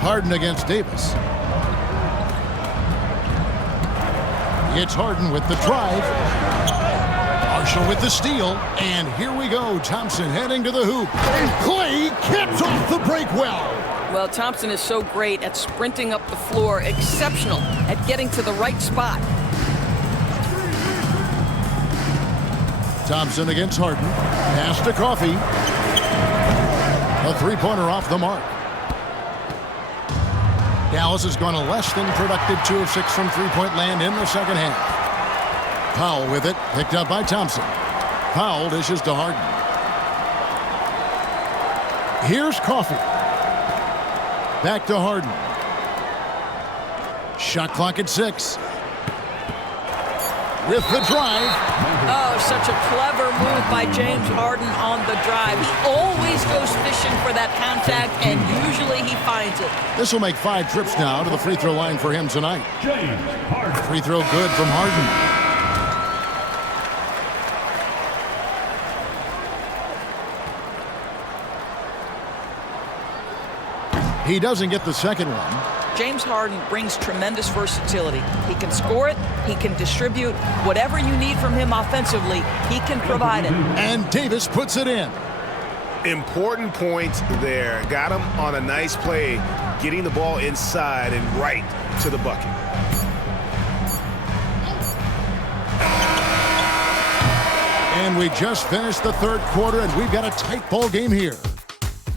Harden against Davis. It's Harden with the drive. Marshall with the steal. And here we go. Thompson heading to the hoop. And Clay caps off the break well. Well, Thompson is so great at sprinting up the floor. Exceptional at getting to the right spot. Thompson against Harden. Pass to Coffey. A 3-pointer off the mark. Dallas has gone a less than productive 2 of 6 from 3-point land in the second half. Powell with it, picked up by Thompson. Powell dishes to Harden. Here's Coffee. Back to Harden. Shot clock at 6. With the drive. Oh, such a clever move by James Harden on the drive. He always goes fishing for that contact, and usually he finds it. This will make 5 trips now to the free throw line for him tonight. James Harden. Free throw good from Harden. He doesn't get the second one. James Harden brings tremendous versatility. He can score it, he can distribute. Whatever you need from him offensively, he can provide it. And Davis puts it in. Important points there. Got him on a nice play, getting the ball inside and right to the bucket. And we just finished the third quarter, and we've got a tight ball game here.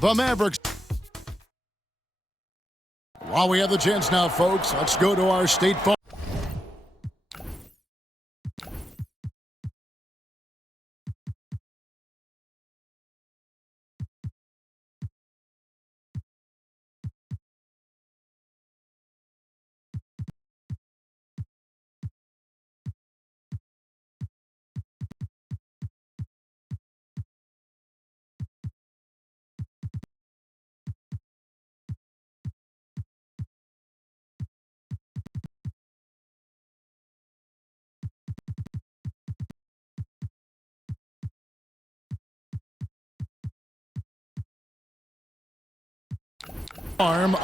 The Mavericks. While we have the chance now, folks, let's go to our State Farm.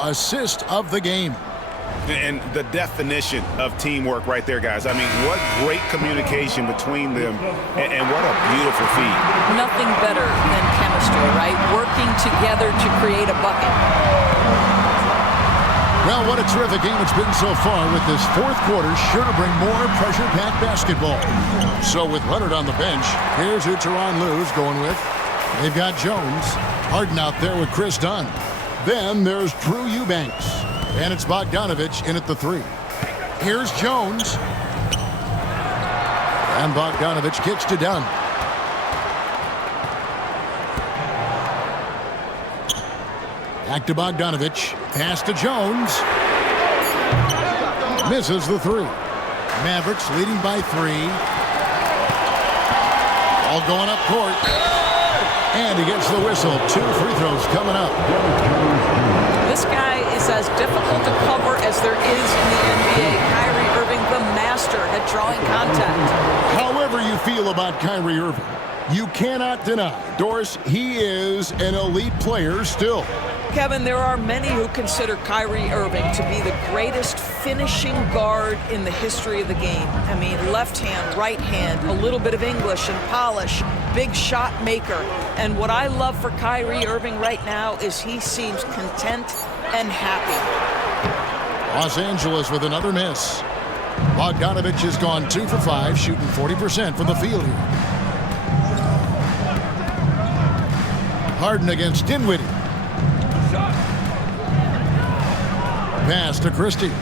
Assist of the game. And the definition of teamwork right there, guys. I mean, what great communication between them, and what a beautiful feat. Nothing better than chemistry, right? Working together to create a bucket. Well, what a terrific game it's been so far, with this fourth quarter sure to bring more pressure-packed basketball. So with Leonard on the bench, here's who Tyronn Lue's going with. They've got Jones. Harden out there with Chris Dunn. Then there's Drew Eubanks. And it's Bogdanovich in at the 3. Here's Jones. And Bogdanovich kicks to Dunn. Back to Bogdanovich. Pass to Jones. Misses the 3. Mavericks leading by 3. All going up court. And he gets the whistle. 2 free throws coming up. This guy is as difficult to cover as there is in the NBA. Kyrie Irving, the master at drawing contact. However you feel about Kyrie Irving, you cannot deny, Doris, he is an elite player still. Kevin, there are many who consider Kyrie Irving to be the greatest finishing guard in the history of the game. I mean, left hand, right hand, a little bit of English and polish, big shot maker. And what I love for Kyrie Irving right now is he seems content and happy. Los Angeles with another miss. Bogdanovich has gone 2 for 5, shooting 40% from the field here. Harden against Dinwiddie. Pass to Christie.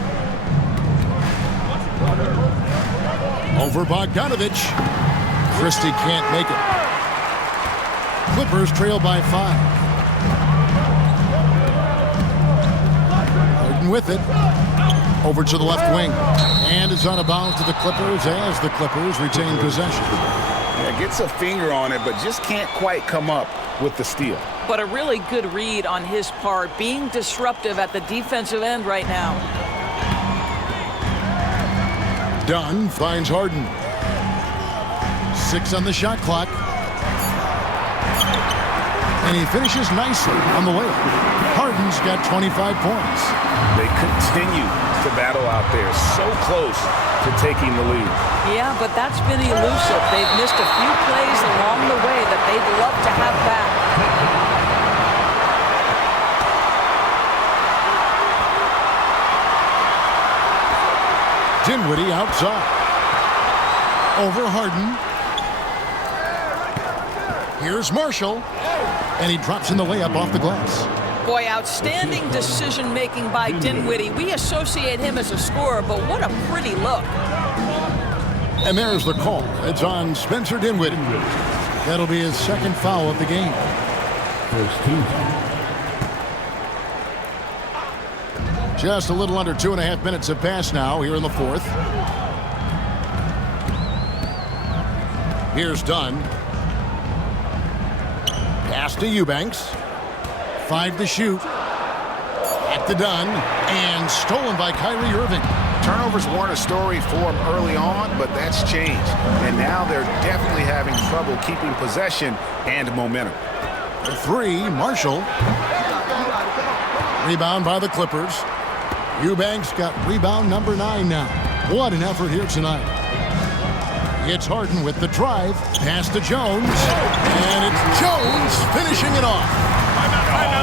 Over Bogdanovich. Christie can't make it. Clippers trail by 5. Harden with it. Over to the left wing. And it's out of bounds to the Clippers as the Clippers retain possession. Yeah, gets a finger on it, but just can't quite come up with the steal. But a really good read on his part, being disruptive at the defensive end right now. Dunn finds Harden. 6 on the shot clock. And he finishes nicely on the layup. Harden's got 25 points. They continue to battle out there, so close to taking the lead. Yeah, but that's been elusive. They've missed a few plays along the way that they'd love to have back. Dinwiddie outside. Over Harden. Here's Marshall. And he drops in the layup off the glass. Boy, outstanding decision-making by Dinwiddie. We associate him as a scorer, but what a pretty look. And there's the call. It's on Spencer Dinwiddie. That'll be his second foul of the game. First team. Just a little under 2.5 minutes have passed now here in the fourth. Here's Dunn. Pass to Eubanks. 5 to shoot. Back to Dunn. And stolen by Kyrie Irving. Turnovers weren't a story for him early on, but that's changed. And now they're definitely having trouble keeping possession and momentum. The 3, Marshall. Rebound by the Clippers. Eubanks got rebound number 9 now. What an effort here tonight. It's Harden with the drive. Pass to Jones. And it's Jones finishing it off.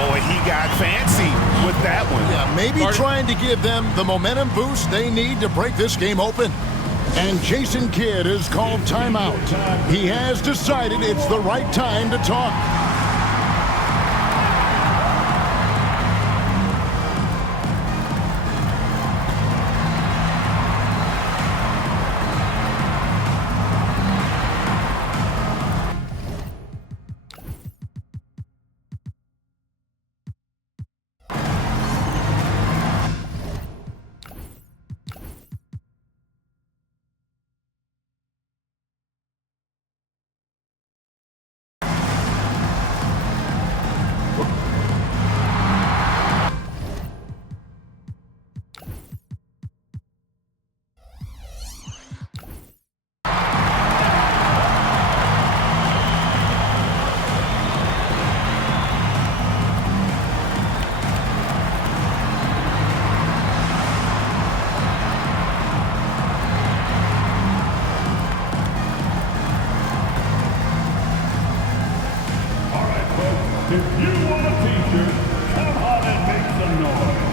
Oh, he got fancy with that one. Yeah, maybe trying to give them the momentum boost they need to break this game open. And Jason Kidd has called timeout. He has decided it's the right time to talk. If you want a t-shirt, come on and make some noise.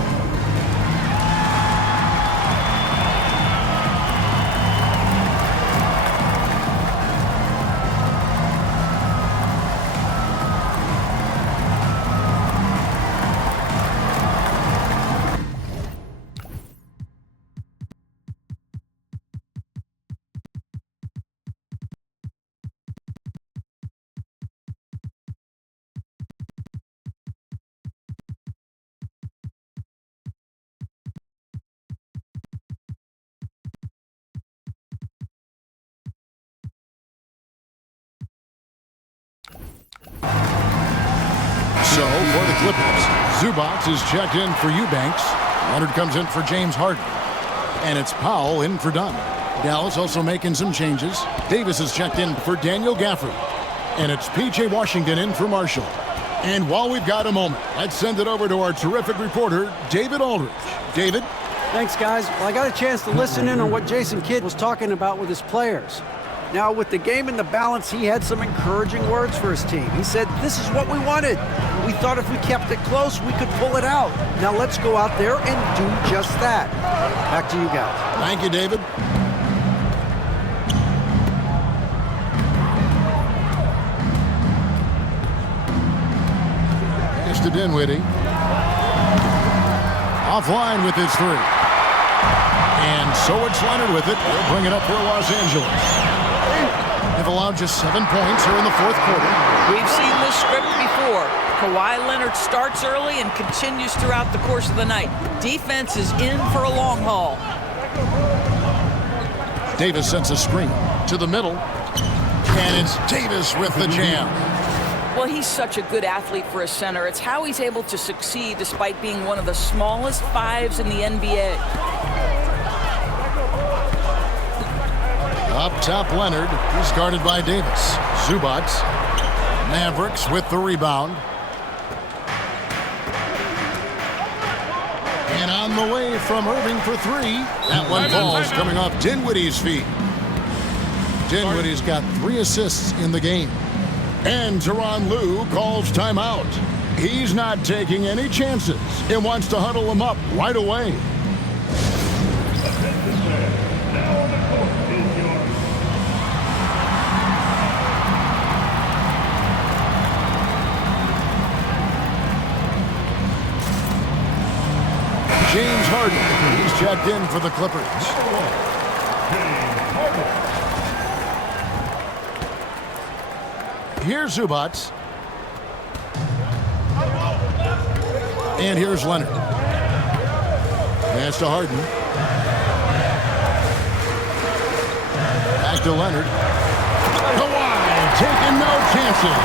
So, for the Clippers, Zubac is checked in for Eubanks. Leonard comes in for James Harden. And it's Powell in for Dunn. Dallas also making some changes. Davis is checked in for Daniel Gafford. And it's P.J. Washington in for Marshall. And while we've got a moment, let's send it over to our terrific reporter, David Aldridge. David? Thanks, guys. Well, I got a chance to listen in on what Jason Kidd was talking about with his players. Now, with the game in the balance, he had some encouraging words for his team. He said, this is what we wanted. We thought if we kept it close, we could pull it out. Now let's go out there and do just that. Back to you guys. Thank you, David. Pass to Dinwiddie. Offline with his 3. And so it's Leonard with it. He'll bring it up for Los Angeles. They've allowed just 7 points here in the fourth quarter. We've seen this script before. Kawhi Leonard starts early and continues throughout the course of the night. Defense is in for a long haul. Davis sends a screen to the middle. And it's Davis with the jam. Well, he's such a good athlete for a center. It's how he's able to succeed despite being one of the smallest 5s in the NBA. Up top, Leonard. He's guarded by Davis. Zubac. Mavericks with the rebound. And on the way from Irving for 3. That one falls coming off Dinwiddie's feet. Dinwiddie's got 3 assists in the game. And Tyronn Lue calls timeout. He's not taking any chances. He wants to huddle him up right away. James Harden. He's checked in for the Clippers. Here's Zubats. And here's Leonard. Pass to Harden. Back to Leonard. Kawhi taking no chances.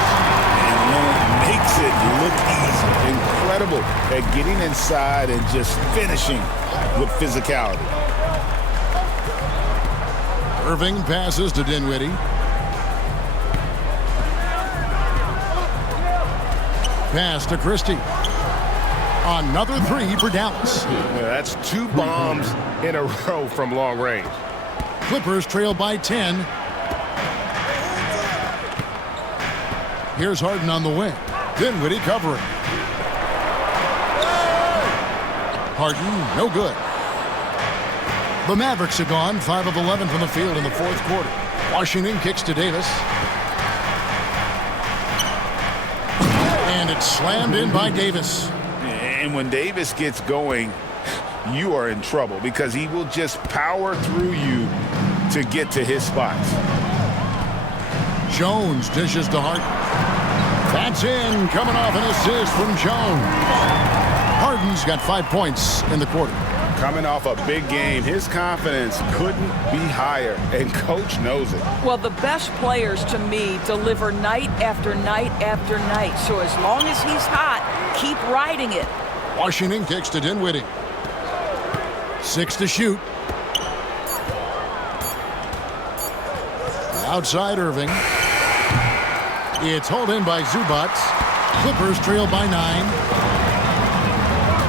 And Leonard makes it look easy. Incredible at getting inside and just finishing with physicality. Irving passes to Dinwiddie. Pass to Christie. Another three for Dallas. Yeah, that's 2 bombs in a row from long range. Clippers trail by 10. Here's Harden on the wing. Dinwiddie covering. Harden, no good. The Mavericks are gone, 5 of 11 from the field in the fourth quarter. Washington kicks to Davis. And it's slammed in by Davis. And when Davis gets going, you are in trouble because he will just power through you to get to his spots. Jones dishes to Harden. That's in, coming off an assist from Jones. Harden's got 5 points in the quarter. Coming off a big game, his confidence couldn't be higher, and coach knows it. Well, the best players to me deliver night after night after night. So as long as he's hot, keep riding it. Washington kicks to Dinwiddie. 6 to shoot. Outside Irving. It's hauled in by Zubats. Clippers trail by 9.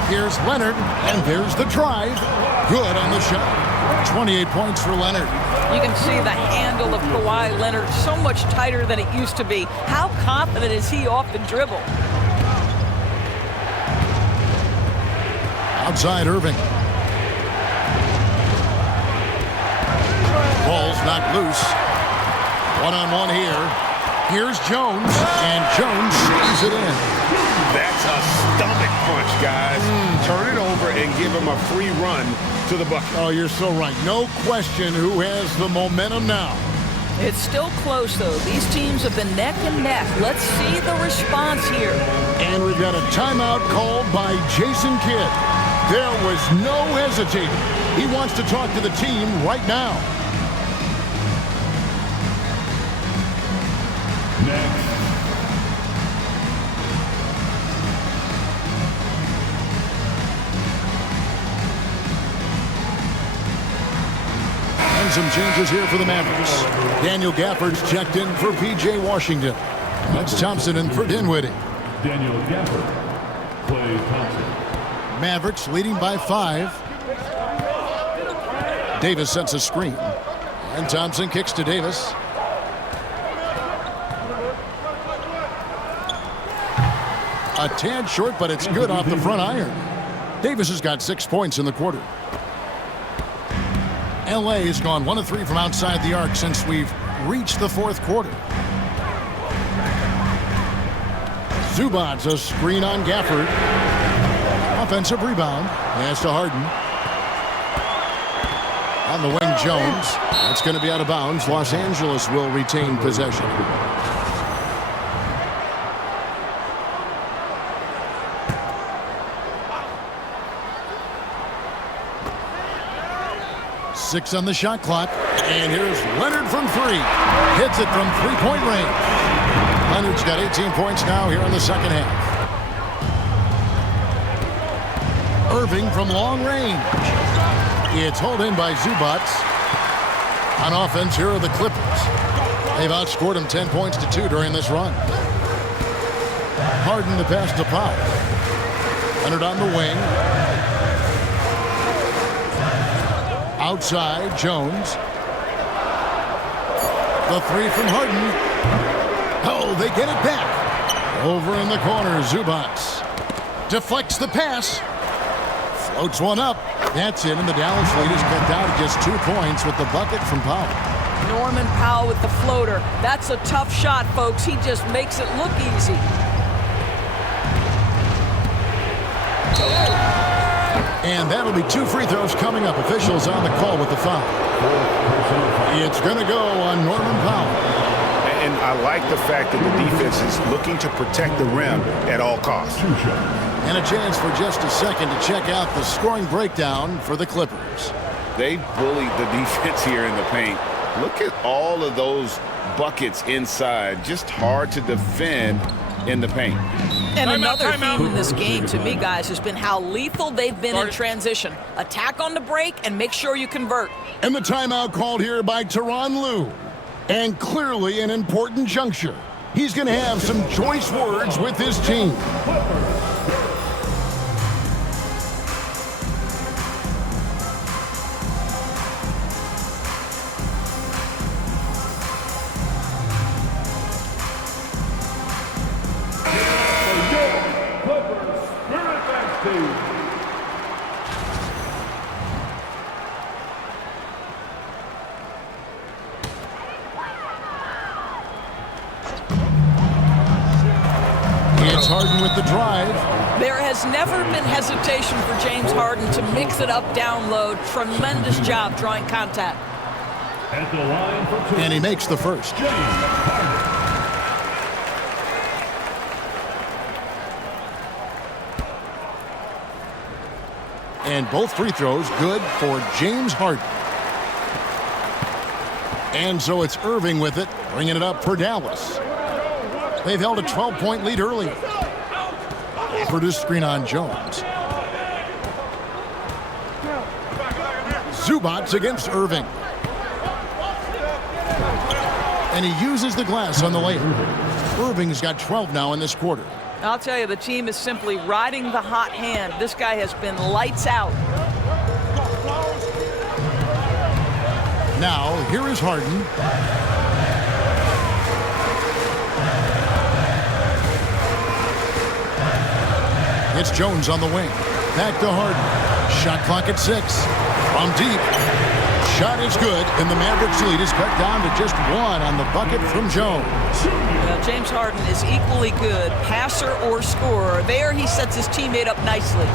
Here's Leonard, and there's the drive. Good on the shot. 28 points for Leonard. You can see the handle of Kawhi Leonard so much tighter than it used to be. How confident is he off the dribble? Outside Irving. Ball's knocked loose. One-on-one here. Here's Jones, and Jones saves it in. That's a stomach punch, guys. Turn it over and give him a free run to the bucket. Oh, you're so right. No question who has the momentum now. It's still close, though. These teams have been neck and neck. Let's see the response here. And we've got a timeout called by Jason Kidd. There was no hesitating. He wants to talk to the team right now. Next. And some changes here for the Mavericks. Daniel Gafford's checked in for P.J. Washington. That's Thompson in for Dinwiddie. Daniel Gafford. Klay Thompson. Mavericks leading by 5. Davis sets a screen. And Thompson kicks to Davis. A tad short, but it's good off the front iron. Davis has got 6 points in the quarter. L.A. has gone 1 of 3 from outside the arc since we've reached the fourth quarter. Zubats a screen on Gafford. Offensive rebound. Pass to Harden. On the wing, Jones. That's going to be out of bounds. Los Angeles will retain possession. Six on the shot clock. And here's Leonard from 3. Hits it from 3-point range. Leonard's got 18 points now here in the second half. Irving from long range. It's hauled in by Zubats. On offense, here are the Clippers. They've outscored him 10 points to 2 during this run. Harden the pass to Powell. Leonard on the wing. Outside, Jones. The 3 from Harden. Oh, they get it back. Over in the corner, Zubats. Deflects the pass. Floats one up. That's in, and the Dallas lead is cut down to just 2 points with the bucket from Powell. Norman Powell with the floater. That's a tough shot, folks. He just makes it look easy. And that'll be 2 free throws coming up. Officials on the call with the foul. It's going to go on Norman Powell. And I like the fact that the defense is looking to protect the rim at all costs. And a chance for just a second to check out the scoring breakdown for the Clippers. They bullied the defense here in the paint. Look at all of those buckets inside. Just hard to defend in the paint. And another theme in this game to me, guys, has been how lethal they've been in transition. Attack on the break and make sure you convert. And the timeout called here by Tyronn Lue. And clearly an important juncture. He's going to have some choice words with his team. It's Harden with the drive. There has never been hesitation for James Harden to mix it up down low. Tremendous job drawing contact. At the line for two. And he makes the first. James Harden. And both free throws good for James Harden. And so it's Irving with it, bringing it up for Dallas. They've held a 12-point lead early. Produced screen on Jones. Zubats against Irving. And he uses the glass on the layup. Irving's got 12 now in this quarter. I'll tell you, the team is simply riding the hot hand. This guy has been lights out. Now, here is Harden. It's Jones on the wing. Back to Harden. Shot clock at 6. From deep. Shot is good, and the Mavericks lead is cut down to just 1 on the bucket from Jones. Well, James Harden is equally good, passer or scorer. There he sets his teammate up nicely.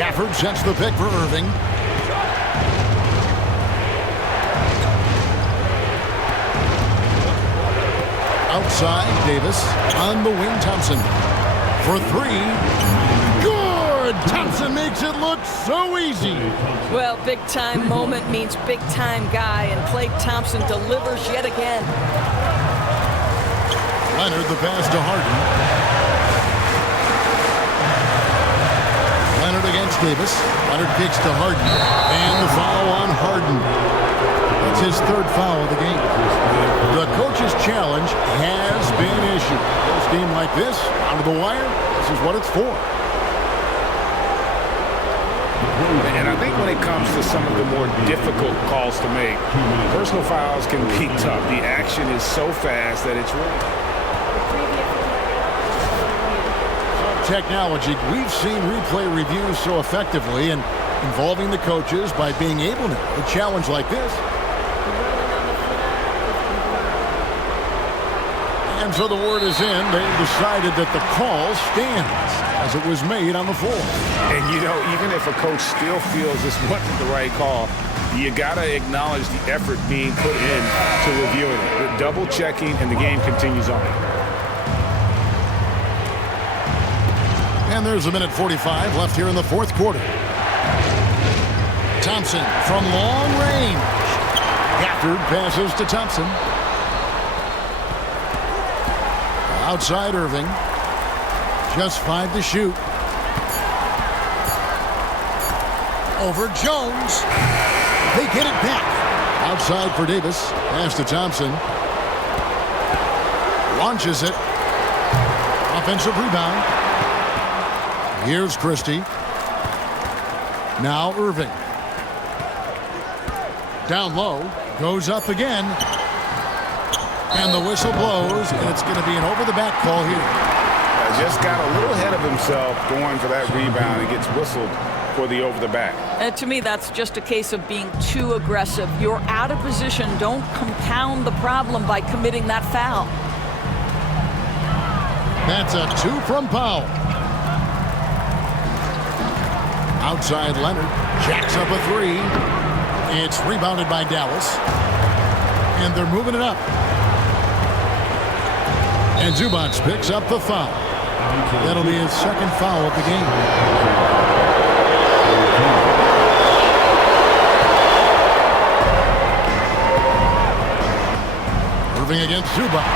Gafford sets the pick for Irving. Outside, Davis. On the wing, Thompson. For 3. Good! Thompson makes it look so easy. Well, big-time moment means big-time guy, and Klay Thompson delivers yet again. Leonard, the pass to Harden. Leonard against Davis. Leonard kicks to Harden. And the foul on Harden. That's his 3rd foul of the game. The coach's challenge has been issued. This game like this, down to the wire, this is what it's for. And I think when it comes to some of the more difficult calls to make, personal fouls can be tough. The action is so fast that it's really... Technology, we've seen replay reviews so effectively and involving the coaches by being able to a challenge like this. And so the word is in. They've decided that the call stands as it was made on the floor. And, you know, even if a coach still feels this wasn't the right call, you got to acknowledge the effort being put in to reviewing it. The double checking, and the game continues on. And there's a minute 45 left here in the 4th quarter. Thompson from long range. Gafford passes to Thompson. Outside Irving. Just 5 to shoot. Over Jones. They get it back. Outside for Davis. Pass to Thompson. Launches it. Offensive rebound. Here's Christie. Now Irving. Down low. Goes up again. And the whistle blows, and it's going to be an over-the-back call here. Just got a little ahead of himself going for that rebound. He gets whistled for the over-the-back. And to me, that's just a case of being too aggressive. You're out of position. Don't compound the problem by committing that foul. That's a 2 from Powell. Outside Leonard. Jacks up a 3. It's rebounded by Dallas. And they're moving it up. And Zubac picks up the foul. That'll be his second foul of the game. Irving against Zubac.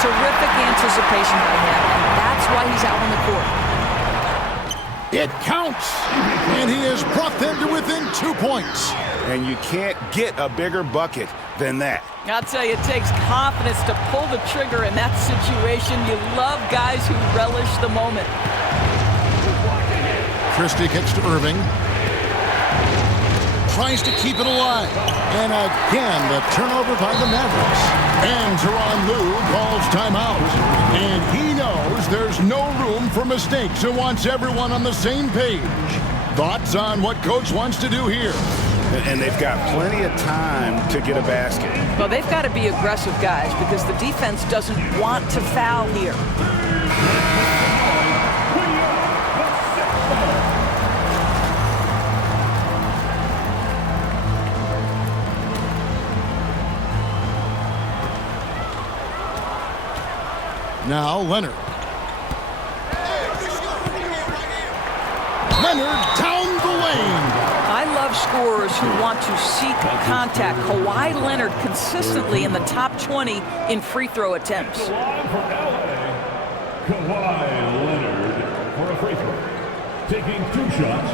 Terrific anticipation by him, and that's why he's out on the court. It counts, and he has brought them to within 2 points. And you can't get a bigger bucket than that. I'll tell you, it takes confidence to pull the trigger in that situation. You love guys who relish the moment. Christie kicks to Irving. Tries to keep it alive. And again, the turnover by the Mavericks. And Tyronn Lue calls timeout. And he knows there's no room for mistakes and wants everyone on the same page. Thoughts on what Coach wants to do here? And they've got plenty of time to get a basket. Well, they've got to be aggressive guys because the defense doesn't want to foul here. Now Leonard. Leonard down the lane. I love scorers who want to seek contact. Kawhi Leonard consistently in the top 20 in free throw attempts. The line for LA, Kawhi Leonard for a free throw. Taking 2 shots.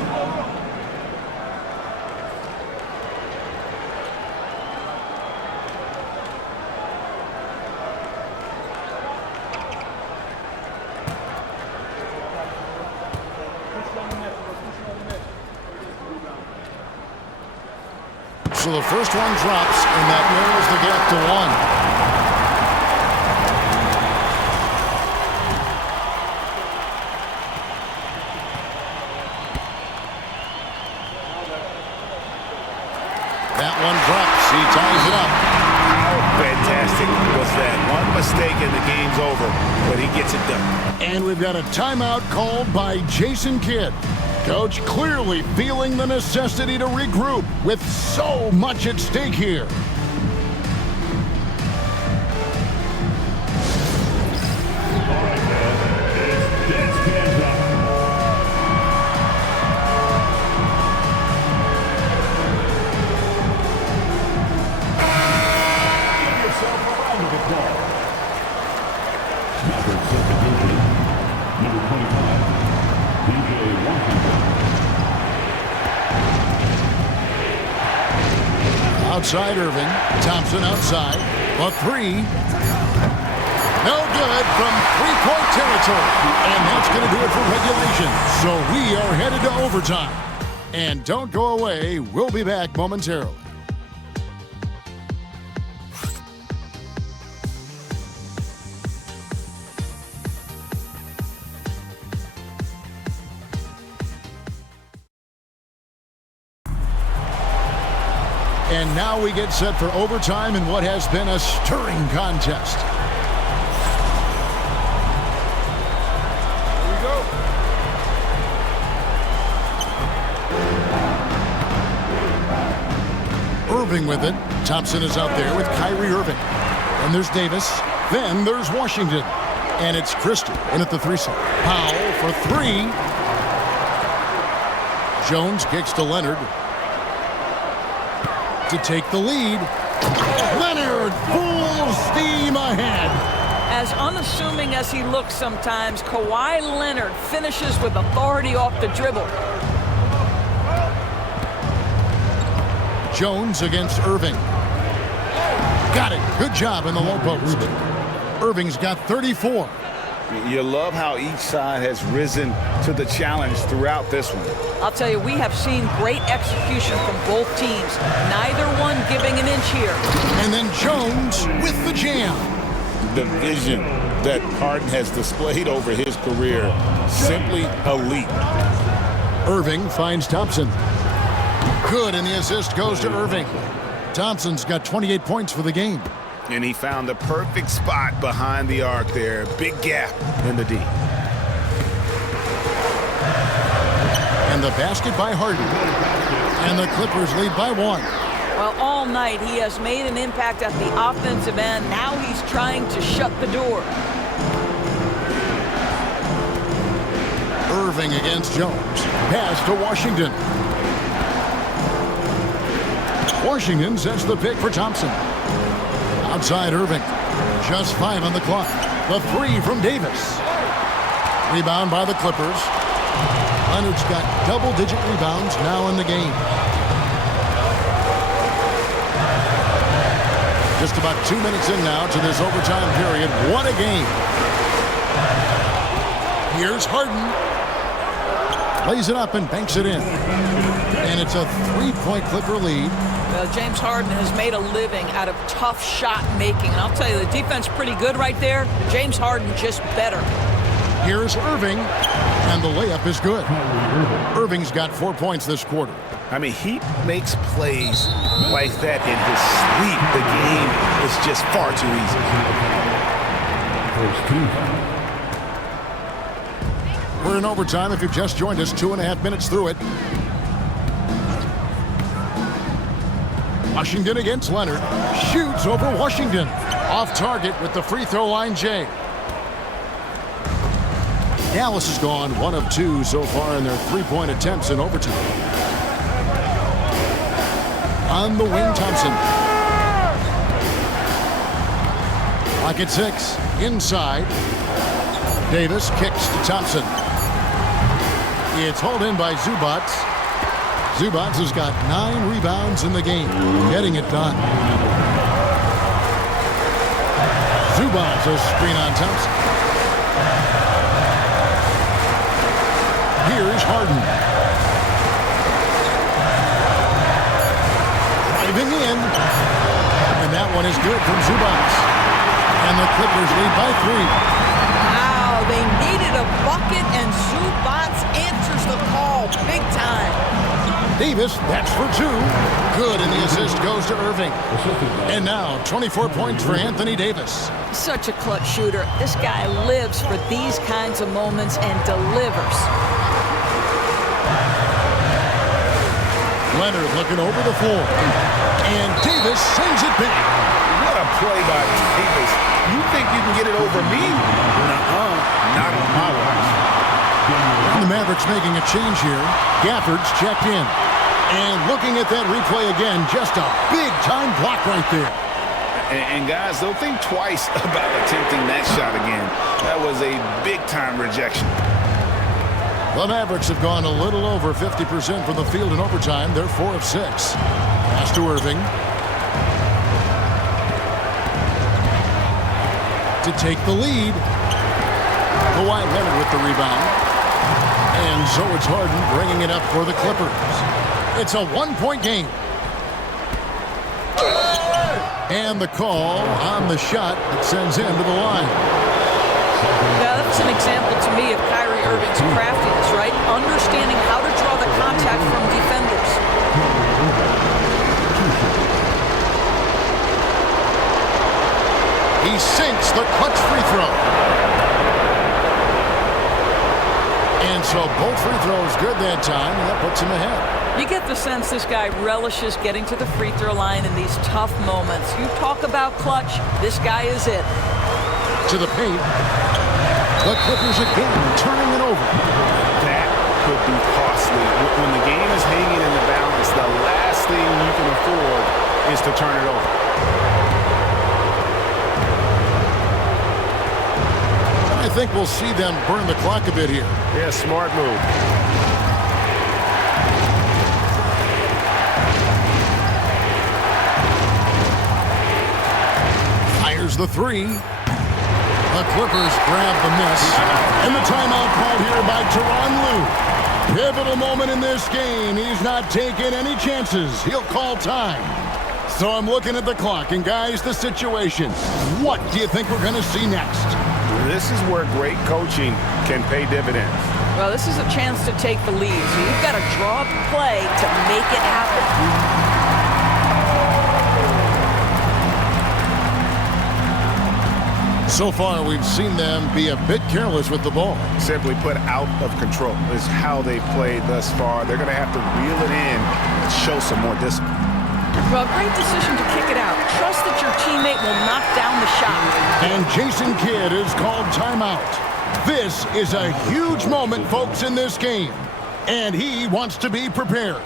So the first one drops, and that narrows the gap to 1. That one drops. He ties it up. How fantastic was that? One mistake and the game's over, but he gets it done. And we've got a timeout called by Jason Kidd. Coach clearly feeling the necessity to regroup with so much at stake here. Outside Irving. Thompson outside. A 3. No good from three-point territory. And that's going to do it for regulation. So we are headed to overtime. And don't go away. We'll be back momentarily. And now we get set for overtime in what has been a stirring contest. Here we go. Irving with it. Thompson is out there with Kyrie Irving. And there's Davis. Then there's Washington. And it's Christie in at the 3-set. Powell for 3. Jones kicks to Leonard to take the lead. Leonard full steam ahead. As unassuming as he looks sometimes, Kawhi Leonard finishes with authority off the dribble. Jones against Irving. Got it. Good job in the low post. Irving's got 34. You love how each side has risen to the challenge throughout this one. I'll tell you, we have seen great execution from both teams. Neither one giving an inch here. And then Jones with the jam. The vision that Harden has displayed over his career, simply elite. Irving finds Thompson. Good, and the assist goes to Irving. Thompson's got 28 points for the game. And he found the perfect spot behind the arc there. Big gap in the D. And the basket by Harden. And the Clippers lead by 1. Well, all night he has made an impact at the offensive end. Now he's trying to shut the door. Irving against Jones. Pass to Washington. Washington sets the pick for Thompson. Outside Irving. Just 5 on the clock. The 3 from Davis. Rebound by the Clippers. Leonard's got double-digit rebounds now in the game. Just about 2 minutes in now to this overtime period. What a game. Here's Harden. Lays it up and banks it in. And it's a 3-point Clipper lead. Well, James Harden has made a living out of tough shot making. And I'll tell you, the defense pretty good right there. James Harden just better. Here's Irving, and the layup is good. Irving's got 4 points this quarter. I mean, he makes plays like that in his sleep. The game is just far too easy. We're in overtime. If you've just joined us, 2.5 minutes through it. Washington against Leonard. Shoots over Washington. Off target with the free throw line, Jay. Dallas has gone 1 of 2 so far in their 3-point attempts in overtime. On the wing, Thompson. Clock at 6. Inside. Davis kicks to Thompson. It's hauled in by Zubac. Zubac has got 9 rebounds in the game. Getting it done. Zubac a screen on Thompson. Here's Harden. Driving in. And that one is good from Zubac. And the Clippers lead by 3. Wow, they needed a bucket, and Zubac answers the call big time. Davis, that's for 2. Good, and the assist goes to Irving. And now, 24 points for Anthony Davis. Such a clutch shooter. This guy lives for these kinds of moments and delivers. Leonard looking over the floor. And Davis sends it back. What a play by Davis. You think you can get it over me? Nuh-uh. Not on my watch. And the Mavericks making a change here. Gafford's checked in. And looking at that replay again, just a big-time block right there. And guys, don't think twice about attempting that shot again. That was a big-time rejection. The Mavericks have gone a little over 50% from the field in overtime. They're 4 of 6. Pass to Irving. To take the lead. Kawhi Leonard with the rebound. And so it's Harden bringing it up for the Clippers. It's a 1-point game. And the call on the shot that sends him to the line. Now, that's an example to me of Kyrie Irving's craftiness, right? Understanding how to draw the contact from defenders. He sinks the clutch free throw. And so both free throws good that time, and that puts him ahead. You get the sense this guy relishes getting to the free throw line in these tough moments. You talk about clutch, this guy is it. To the paint. The Clippers again turning it over. That could be costly. When the game is hanging in the balance, the last thing you can afford is to turn it over. I think we'll see them burn the clock a bit here. Yeah, smart move. Fires the 3. The Clippers grab the miss. And the timeout called here by Tyronn Lue. Pivotal moment in this game. He's not taking any chances. He'll call time. So I'm looking at the clock. And guys, the situation. What do you think we're going to see next? This is where great coaching can pay dividends. Well, this is a chance to take the lead. So you've got to draw up a play to make it happen. So far, we've seen them be a bit careless with the ball. Simply put, out of control is how they played thus far. They're going to have to reel it in and show some more discipline. Well, great decision to kick it out. Trust that your teammate will knock down the shot. And Jason Kidd is called timeout. This is a huge moment, folks, in this game. And he wants to be prepared.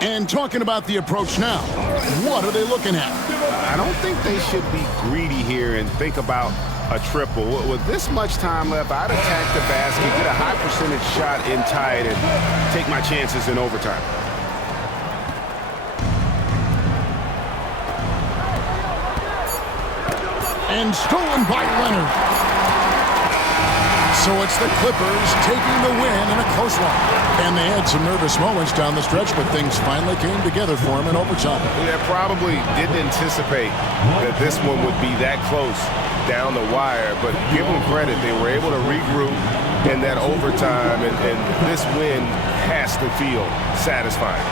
And talking about the approach now, what are they looking at? I don't think they should be greedy here and think about a triple. With this much time left, I'd attack the basket, get a high percentage shot in tight, and take my chances in overtime. And stolen by Leonard. So it's the Clippers taking the win in a close one. And they had some nervous moments down the stretch, but things finally came together for them in overtime. They probably didn't anticipate that this one would be that close down the wire, but give them credit. They were able to regroup in that overtime, and this win has to feel satisfying.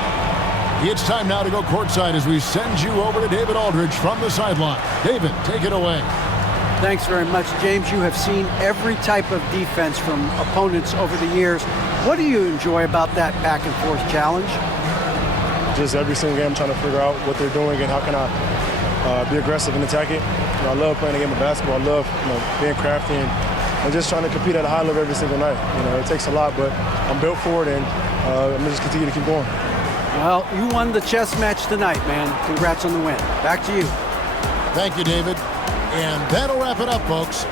It's time now to go courtside as we send you over to David Aldridge from the sideline. David, take it away. Thanks very much, James. You have seen every type of defense from opponents over the years. What do you enjoy about that back-and-forth challenge? Just every single game trying to figure out what they're doing and how can I be aggressive and attack it. I love playing the game of basketball. I love being crafty and just trying to compete at a high level every single night. It takes a lot, but I'm built for it, and I'm going to just continue to keep going. Well, you won the chess match tonight, man. Congrats on the win. Back to you. Thank you, David. And that'll wrap it up, folks.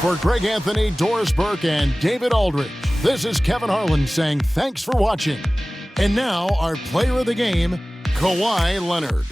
For Greg Anthony, Doris Burke, and David Aldridge, this is Kevin Harlan saying thanks for watching. And now, our player of the game, Kawhi Leonard.